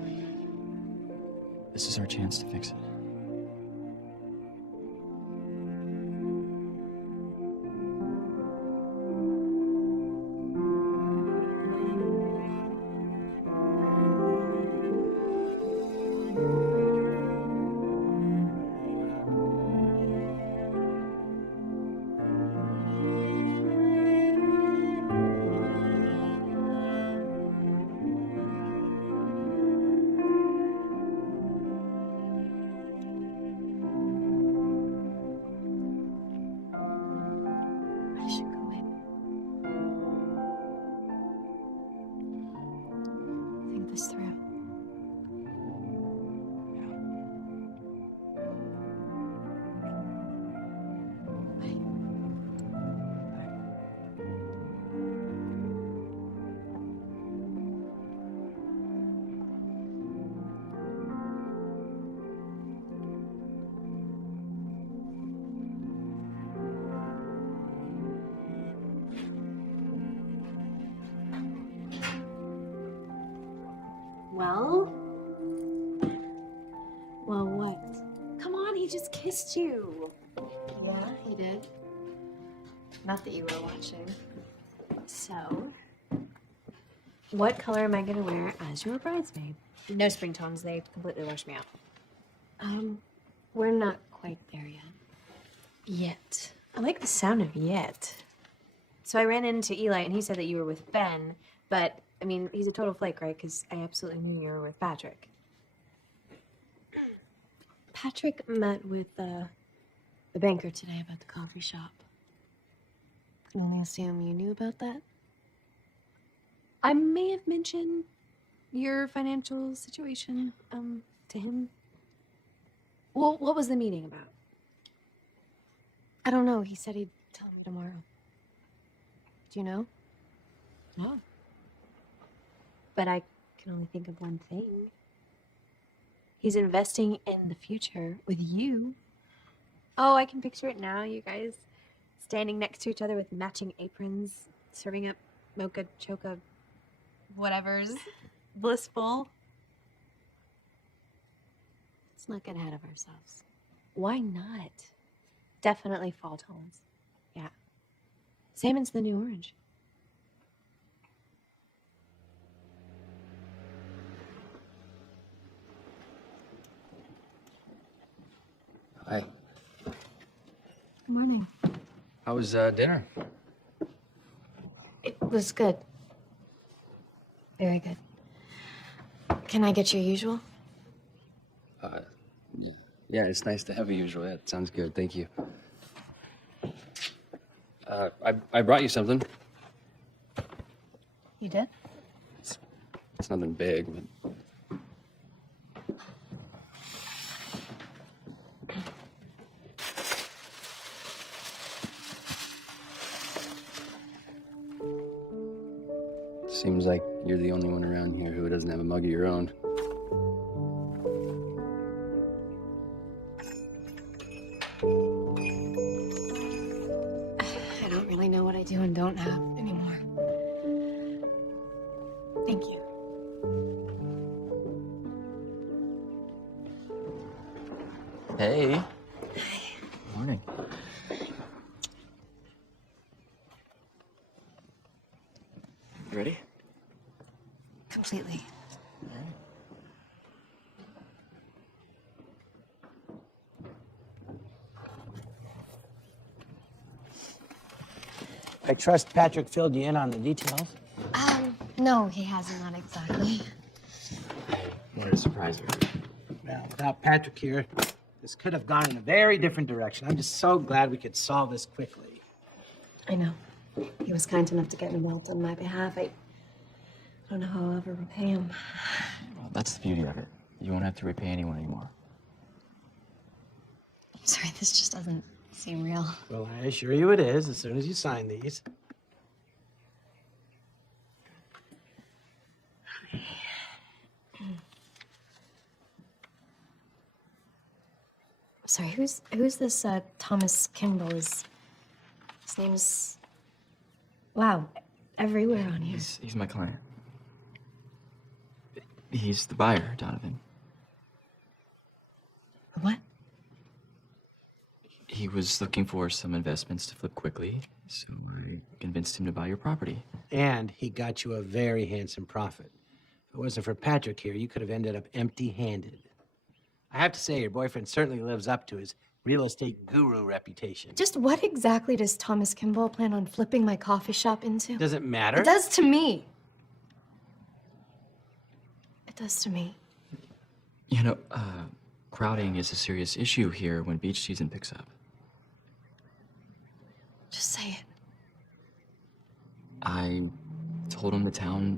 this is our chance to fix it? I should go in. Think this through. Well? Well, what? Come on, he just kissed you. Yeah, he did. Not that you were watching. So, what color am I gonna wear as your bridesmaid? No spring tones, they completely wash me out. We're not quite there yet. Yet. I like the sound of yet. So I ran into Eli and he said that you were with Ben, but I mean, he's a total flake, right? Because I absolutely knew you were with Patrick. Patrick met with the banker today about the coffee shop. Can only assume you knew about that? I may have mentioned your financial situation to him. Well, what was the meeting about? I don't know. He said he'd tell me tomorrow. Do you know? No. But I can only think of one thing. He's investing in the future with you. Oh, I can picture it now, you guys standing next to each other with matching aprons, serving up mocha, choca, whatever's blissful. Let's not get ahead of ourselves. Why not? Definitely fall tones. Yeah. Salmon's the new orange. Hi. Good morning. How was dinner? It was good. Very good. Can I get your usual? Yeah. Yeah, it's nice to have a usual. Yeah, it sounds good. Thank you. I brought you something. You did? It's nothing big, but Seems like you're the only one around here who doesn't have a mug of your own. I don't really know what I do and don't have anymore. Thank you. Hey. Morning. You ready? Completely. I trust Patrick filled you in on the details. No, he hasn't, not exactly. Wanted to surprise her. Now, without Patrick here, this could have gone in a very different direction. I'm just so glad we could solve this quickly. I know. He was kind enough to get involved on my behalf. I don't know how I'll ever repay him. Well, that's the beauty of it. You won't have to repay anyone anymore. I'm sorry, this just doesn't seem real. Well, I assure you it is as soon as you sign these. Sorry, who's this Thomas Kimball? His name's... Wow, everywhere on here. He's my client. He's the buyer, Donovan. What? He was looking for some investments to flip quickly, so I convinced him to buy your property. And he got you a very handsome profit. If it wasn't for Patrick here, you could have ended up empty-handed. I have to say, your boyfriend certainly lives up to his real estate guru reputation. Just what exactly does Thomas Kimball plan on flipping my coffee shop into? Does it matter? It does to me. It does to me. You know, crowding is a serious issue here when beach season picks up. Just say it. I told him the town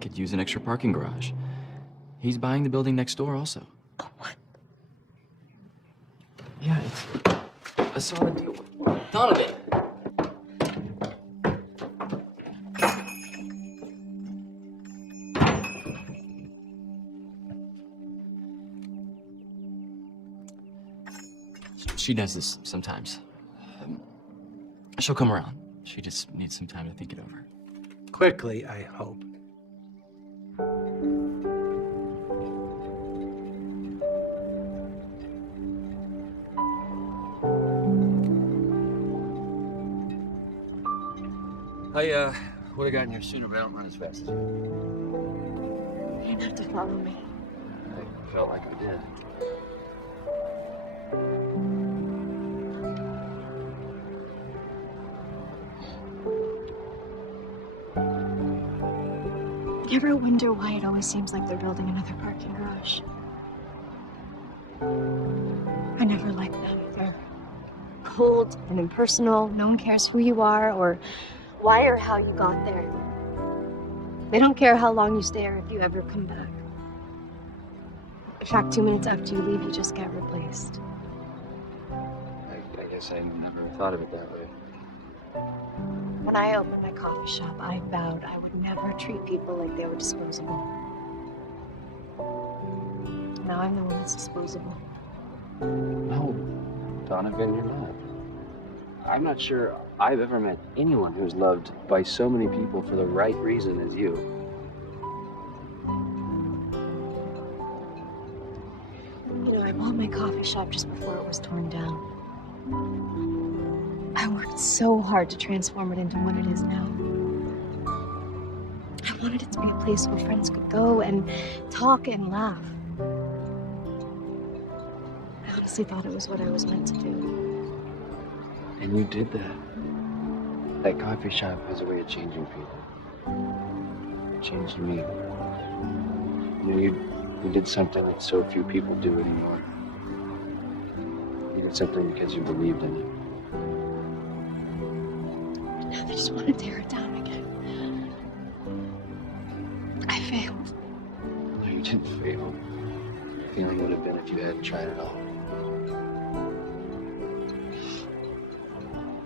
could use an extra parking garage. He's buying the building next door also. Oh, what? Yeah, it's a solid deal. Donovan! She does this sometimes. She'll come around. She just needs some time to think it over. Quickly, I hope. I would have gotten here sooner, but I don't run as fast as you. You didn't have to follow me. I felt like I did. You ever wonder why it always seems like they're building another parking garage? I never liked them. They're cold and impersonal. No one cares who you are or why or how you got there. They don't care how long you stay or if you ever come back. In fact, 2 minutes after you leave, you just get replaced. I guess I never thought of it that way. When I opened my coffee shop, I vowed I would never treat people like they were disposable. Now I'm the one that's disposable. No, Donovan, you're not. I'm not sure I've ever met anyone who's loved by so many people for the right reason as you. You know, I bought my coffee shop just before it was torn down. I worked so hard to transform it into what it is now. I wanted it to be a place where friends could go and talk and laugh. I honestly thought it was what I was meant to do. And you did that. That coffee shop has a way of changing people. It changed me. You know, you did something that so few people do anymore. You did something because you believed in it. Now they just want to tear it down again. I failed. No, you didn't fail. The feeling would have been if you hadn't tried it all.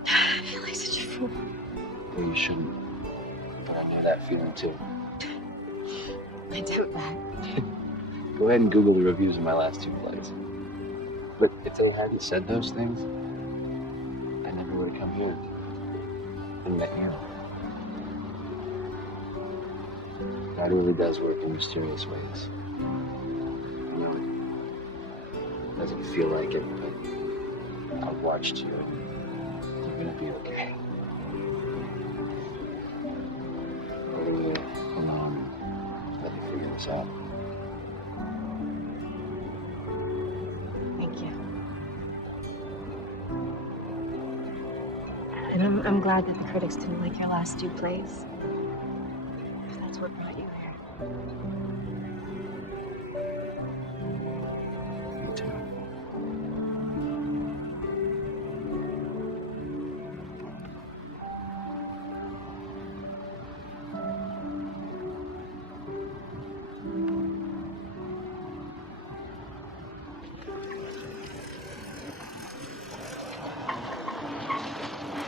I feel like such a fool. Well, you shouldn't. but I know that feeling too. I doubt that. Go ahead and Google the reviews of my last 2 plays. But if they hadn't said those things, I never would have come here and met you. God really does work in mysterious ways. I know it doesn't feel like it, but I've watched you. You're gonna be okay. Go to your mom and let me figure this out. Thank you. And I'm glad that the critics didn't like your last 2 plays. If that's what brought you here. Me too.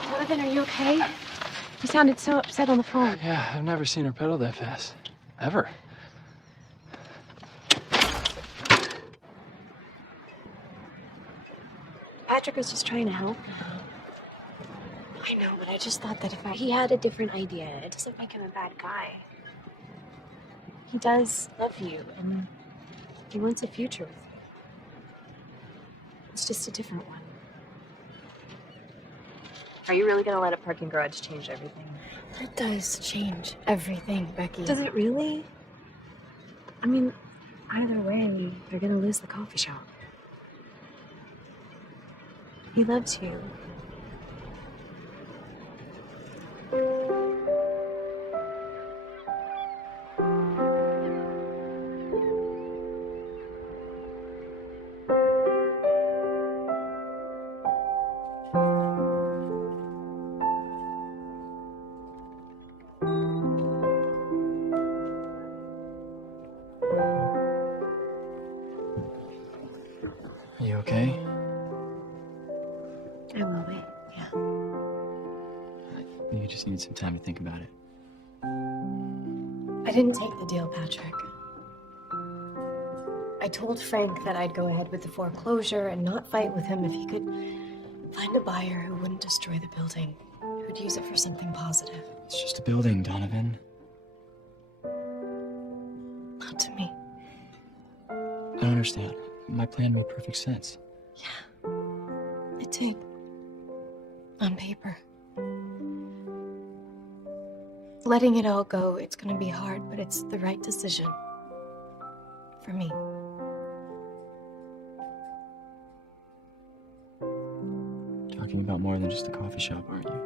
Jonathan, are you okay? You sounded so upset on the phone. Yeah, I've never seen her pedal that fast. Ever. Patrick was just trying to help. I know, but I just thought that he had a different idea. It doesn't make him a bad guy. He does love you, and he wants a future with you. It's just a different one. Are you really gonna let a parking garage change everything? It does change everything, Becky. Does it really? I mean, either way, they're gonna lose the coffee shop. He loves you. Are you okay? I will be, yeah. You just need some time to think about it. I didn't take the deal, Patrick. I told Frank that I'd go ahead with the foreclosure and not fight with him if he could find a buyer who wouldn't destroy the building, who'd use it for something positive. It's just a building, Donovan. Not to me. I don't understand. My plan made perfect sense. It did. On paper. Letting it all go, it's gonna be hard, but it's the right decision. For me. Talking about more than just a coffee shop, aren't you?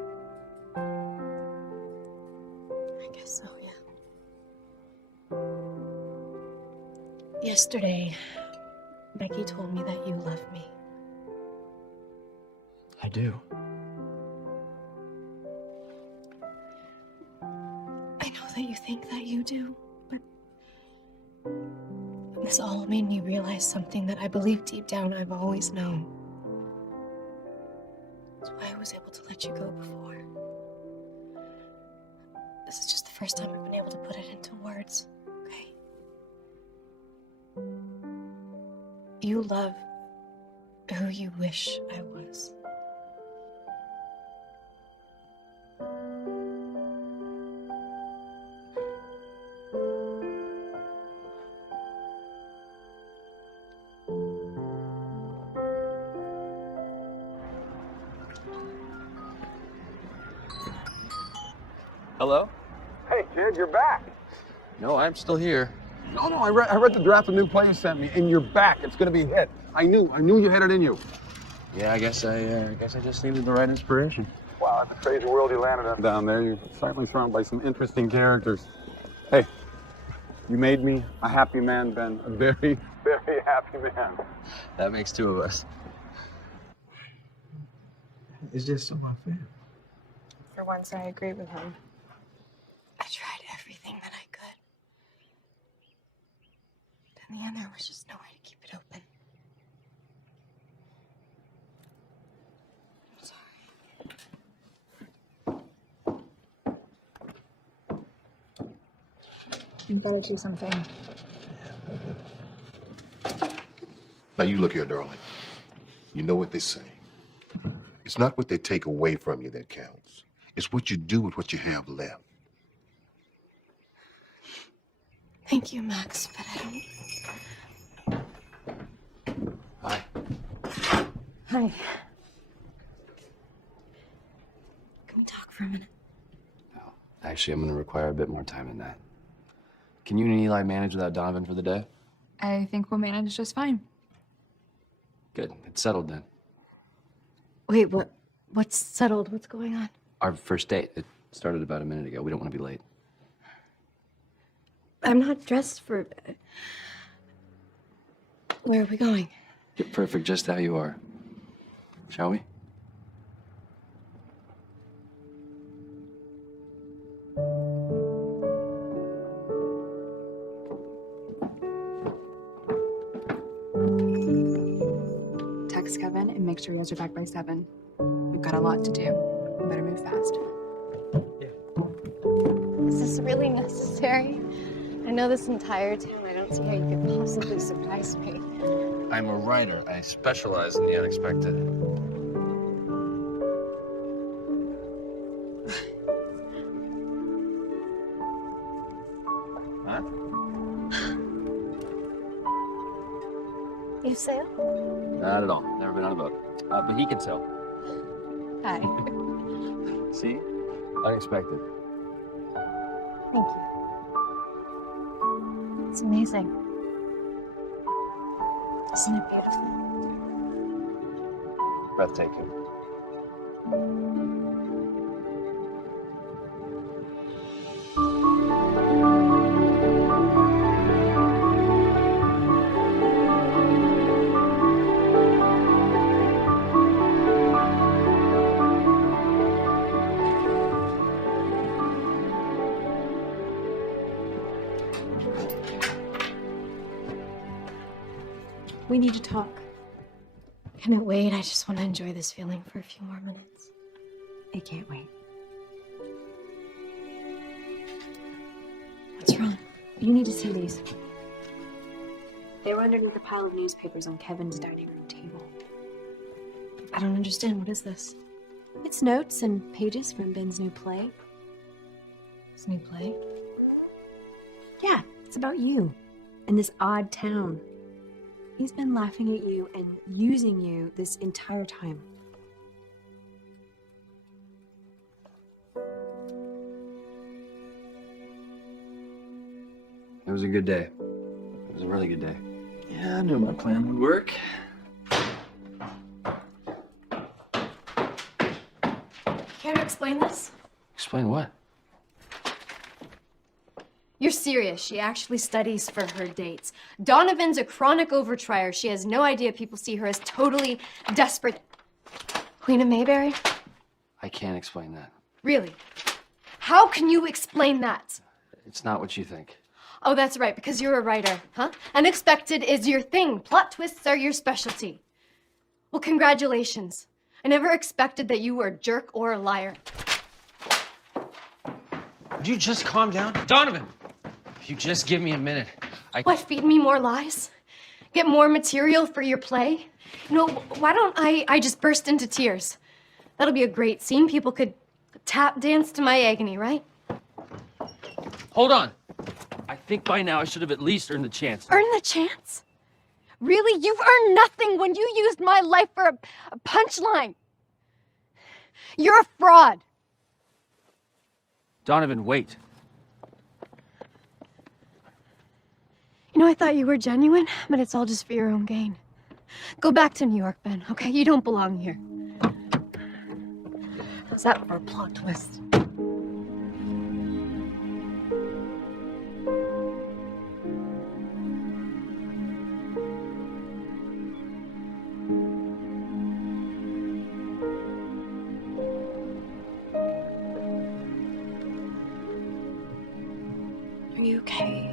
I guess so, yeah. Yesterday, Becky told me that you love me. I do. I know that you think that you do, but this all made me realize something that I believe deep down I've always known. That's why I was able to let you go before. This is just the first time I've been able to put it into words, okay? You love who you wish I was. Hello? Hey, kid, you're back. No, I'm still here. No, I read the draft of the new play you sent me, and you're back. It's gonna be a hit. I knew you had it in you. Yeah, I guess I just needed the right inspiration. Wow, that's a crazy world you landed in down there. You're certainly surrounded by some interesting characters. Hey, you made me a happy man, Ben. A very, very happy man. That makes 2 of us. It's just so unfair. For once, I agree with him. I tried everything that I could. But in the end, there was just no way to keep it open. I'm sorry. You gotta do something. Now you look here, darling. You know what they say. It's not what they take away from you that counts. It's what you do with what you have left. Thank you, Max, but I don't... Hi. Hi. Can we talk for a minute? Actually, I'm gonna require a bit more time than that. Can you and Eli manage without Donovan for the day? I think we'll manage just fine. Good. It's settled then. Wait, what's settled? What's going on? Our first date. It started about a minute ago. We don't want to be late. I'm not dressed for... Where are we going? You're perfect just how you are. Shall we? Text Kevin and make sure he has your back by 7. We've got a lot to do. We better move fast. Is this really necessary? I know this entire town. I don't see how you could possibly surprise me. I'm a writer. I specialize in the unexpected. Huh? You sail? Not at all. Never been on a boat. But he can sail. Hi. See? Unexpected. Thank you. It's amazing. Isn't it beautiful? Breathtaking. We need to talk. Can it wait? I just want to enjoy this feeling for a few more minutes. I can't wait. What's wrong? You need to see these. They were underneath a pile of newspapers on Kevin's dining room table. I don't understand. What is this? It's notes and pages from Ben's new play. This new play? Yeah, it's about you and this odd town. He's been laughing at you and using you this entire time. It was a good day. It was a really good day. Yeah, I knew my plan would work. Can you explain this? Explain what? You're serious. She actually studies for her dates. Donovan's a chronic overtrier. She has no idea people see her as totally desperate. Queen of Mayberry? I can't explain that. Really? How can you explain that? It's not what you think. Oh, that's right, because you're a writer, huh? Unexpected is your thing. Plot twists are your specialty. Well, congratulations. I never expected that you were a jerk or a liar. Would you just calm down? Donovan! If you just give me a minute, What, feed me more lies? Get more material for your play? You know, why don't I just burst into tears? That'll be a great scene. People could tap dance to my agony, right? Hold on. I think by now I should have at least earned the chance. Earn the chance? Really? You've earned nothing when you used my life for a punchline. You're a fraud. Donovan, wait. You know, I thought you were genuine, but it's all just for your own gain. Go back to New York, Ben, okay? You don't belong here. How's that for a plot twist? Are you okay?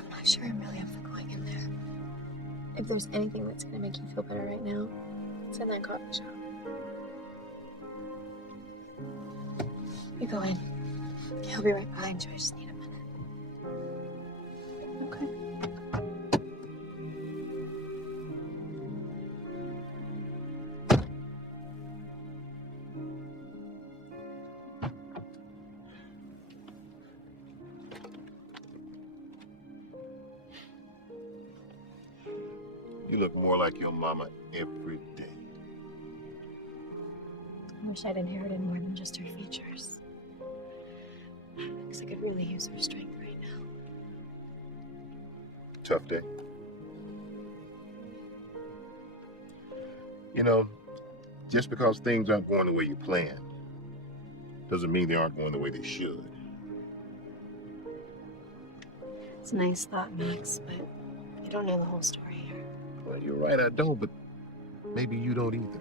I'm not sure I'm really up for going in there. If there's anything that's gonna make you feel better right now, it's in that coffee shop. You go in. He'll be right behind you. I just need a minute. Okay. You look more like your mama every day. I wish I'd inherited more than just her features. Because I could really use her strength right now. Tough day. You know, just because things aren't going the way you planned doesn't mean they aren't going the way they should. It's a nice thought, Max, but you don't know the whole story here. Well, you're right, I don't, but maybe you don't either.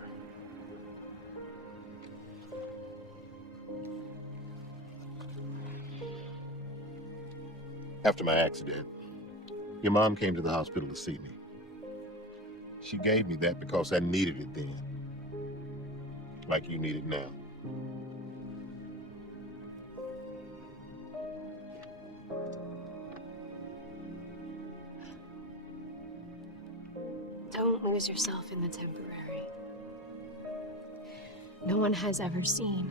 After my accident, your mom came to the hospital to see me. She gave me that because I needed it then, like you need it now. Don't lose yourself in the temporary. No one has ever seen.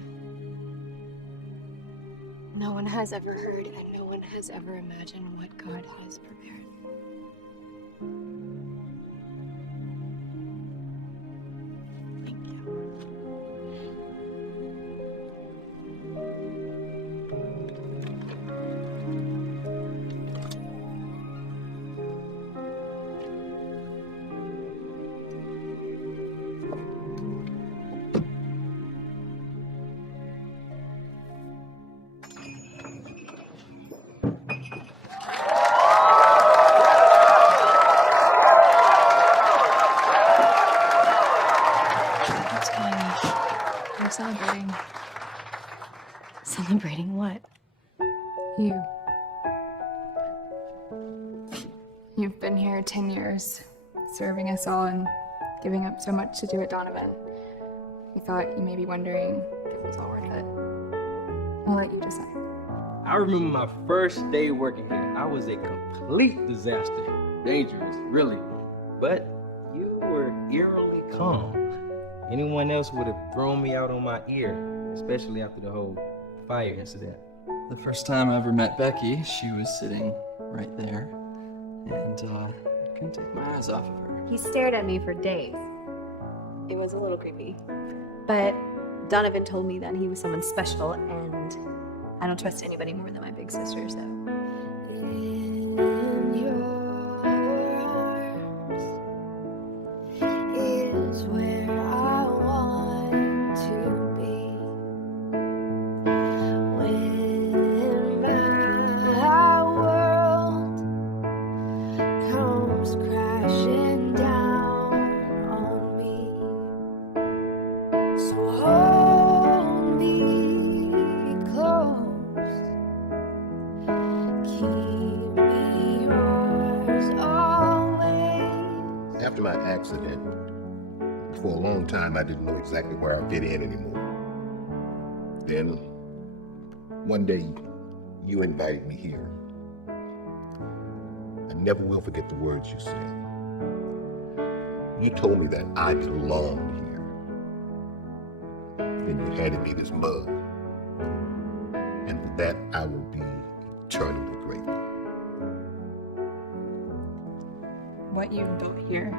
No one has ever heard, and no one has ever imagined what God has prepared. Thank you. What's going on? We're celebrating Celebrating what? you. You've been here 10 years, serving us all and giving up so much to do it, Donovan. We thought you may be wondering if it was all worth it. I'll let you decide. I remember my first day working here. I was a complete disaster. Dangerous, really. But you were eerily calm. Anyone else would have thrown me out on my ear, especially after the whole fire incident. The first time I ever met Becky, she was sitting right there, and I couldn't take my eyes off of her. He stared at me for days. It was a little creepy. But Donovan told me that he was someone special, and I don't trust anybody more than my big sister, so. In your arms is where I want to be. When my world comes crashing down on me, so hold me close. Keep me yours always. After my accident, for a long time, I didn't know exactly where I fit in anymore. Then, one day, you invited me here. I never will forget the words you said. You told me that I belonged here. Then you handed me this mug. And for that, I will be eternally grateful. What you've built here,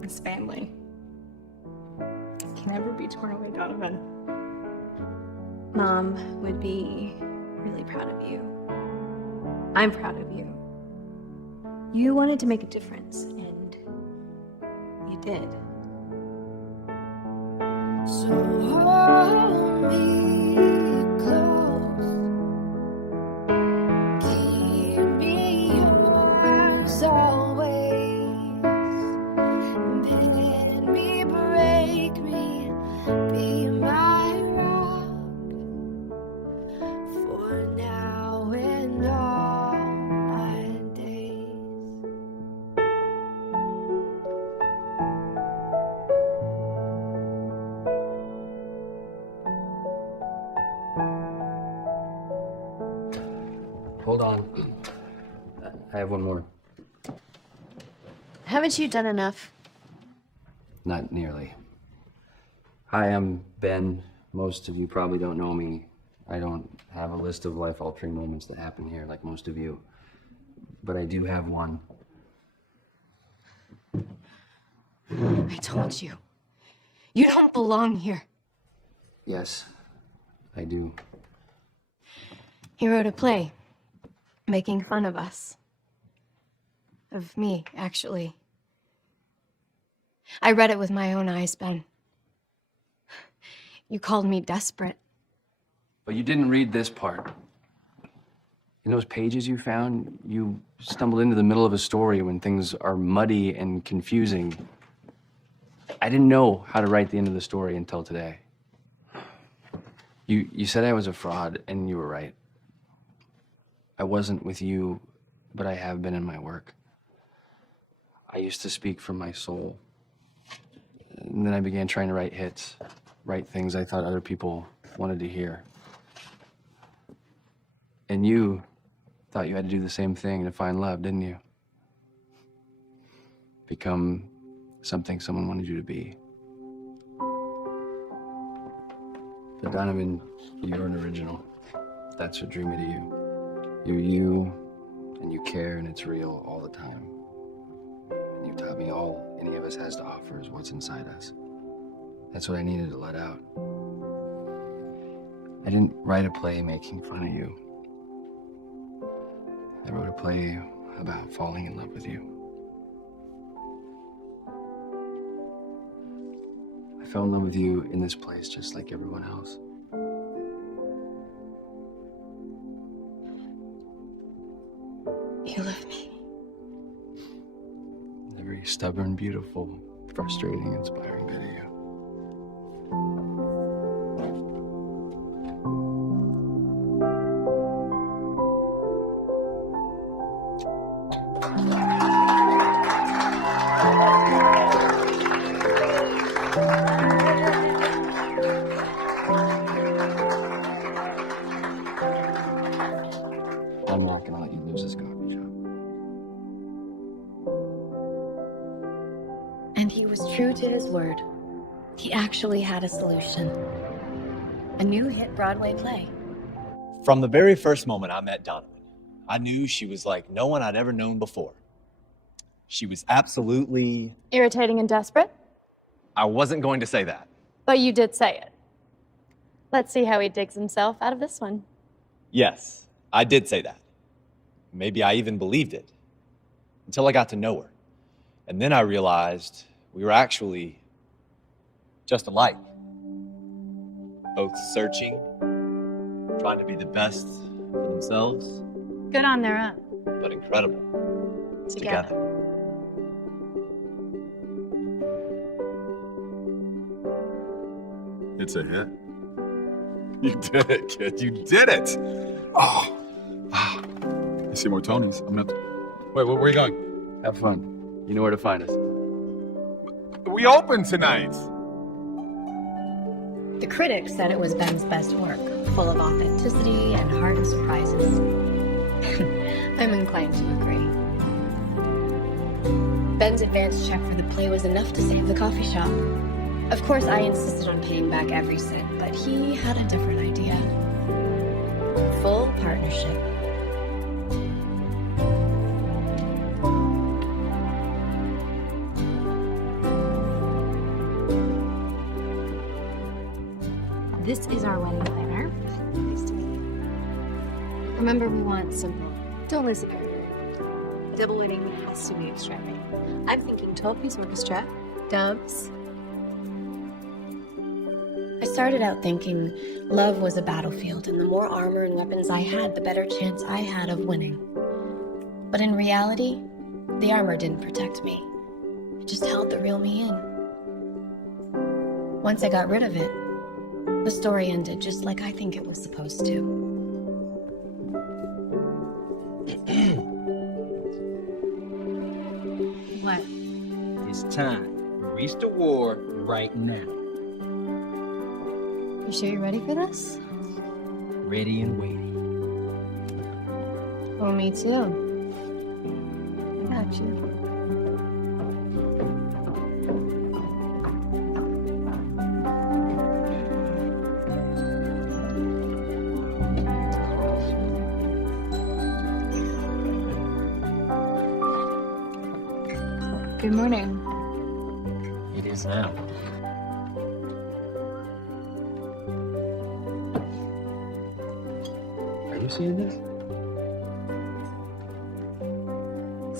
this family, can never be torn away, Donovan. Mom would be really proud of you. I'm proud of you. You wanted to make a difference, and you did. So hold me close. Keep me yours always. Bend me, break me, be my rock. For now and all my days. I have one more. Haven't you done enough? Not nearly. Hi, I'm Ben. Most of you probably don't know me. I don't have a list of life-altering moments that happen here like most of you. But I do have one. I told you. You don't belong here. Yes, I do. He wrote a play, making fun of us. Of me, actually. I read it with my own eyes, Ben. You called me desperate. But you didn't read this part. In those pages you found, you stumbled into the middle of a story when things are muddy and confusing. I didn't know how to write the end of the story until today. You said I was a fraud, and you were right. I wasn't with you, but I have been in my work. I used to speak from my soul. And then I began trying to write hits, write things I thought other people wanted to hear. And you thought you had to do the same thing to find love, didn't you? Become something someone wanted you to be. But Donovan, you're an original. That's what drew me to you. You're you, and you care, and it's real all the time. And you taught me all any of us has to offer is what's inside us. That's what I needed to let out. I didn't write a play making fun of you. I wrote a play about falling in love with you. I fell in love with you in this place just like everyone else. You love me. Every stubborn, beautiful, frustrating, inspiring bit of you. I'm not gonna let you lose this coffee shop. And he was true to his word. He actually had a solution. A new hit Broadway play. From the very first moment I met Donovan, I knew she was like no one I'd ever known before. She was absolutely... Irritating and desperate? I wasn't going to say that. But you did say it. Let's see how he digs himself out of this one. Yes, I did say that. Maybe I even believed it. Until I got to know her. And then I realized we were actually just alike. Both searching, trying to be the best for themselves, Good on their own. but incredible together. It's a hit. You did it, kid. You did it. Oh. I see more Tonys. I'm gonna. Wait, where are you going? Have fun. You know where to find us. We open tonight. The critics said it was Ben's best work, full of authenticity and heart and surprises. I'm inclined to agree. Ben's advance check for the play was enough to save the coffee shop. Of course, I insisted on paying back every cent, but he had a different idea. Full partnership. This is our wedding planner. Nice to meet you. Remember, we want simple. Don't listen to her. Double wedding has to be extravagant. I'm thinking 12-piece orchestra, dubs. I started out thinking love was a battlefield, and the more armor and weapons I had, the better chance I had of winning. But in reality, the armor didn't protect me. It just held the real me in. Once I got rid of it, the story ended just like I think it was supposed to. What? It's time. Release the war right now. You sure you're ready for this? Ready and waiting. Well, me too. don't you? Good morning. It is now. Are you seeing this?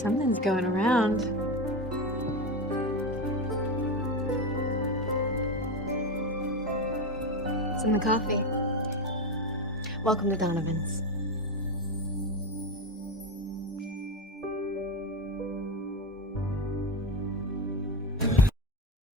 Something's going around. It's in the coffee. Welcome to Donovan's.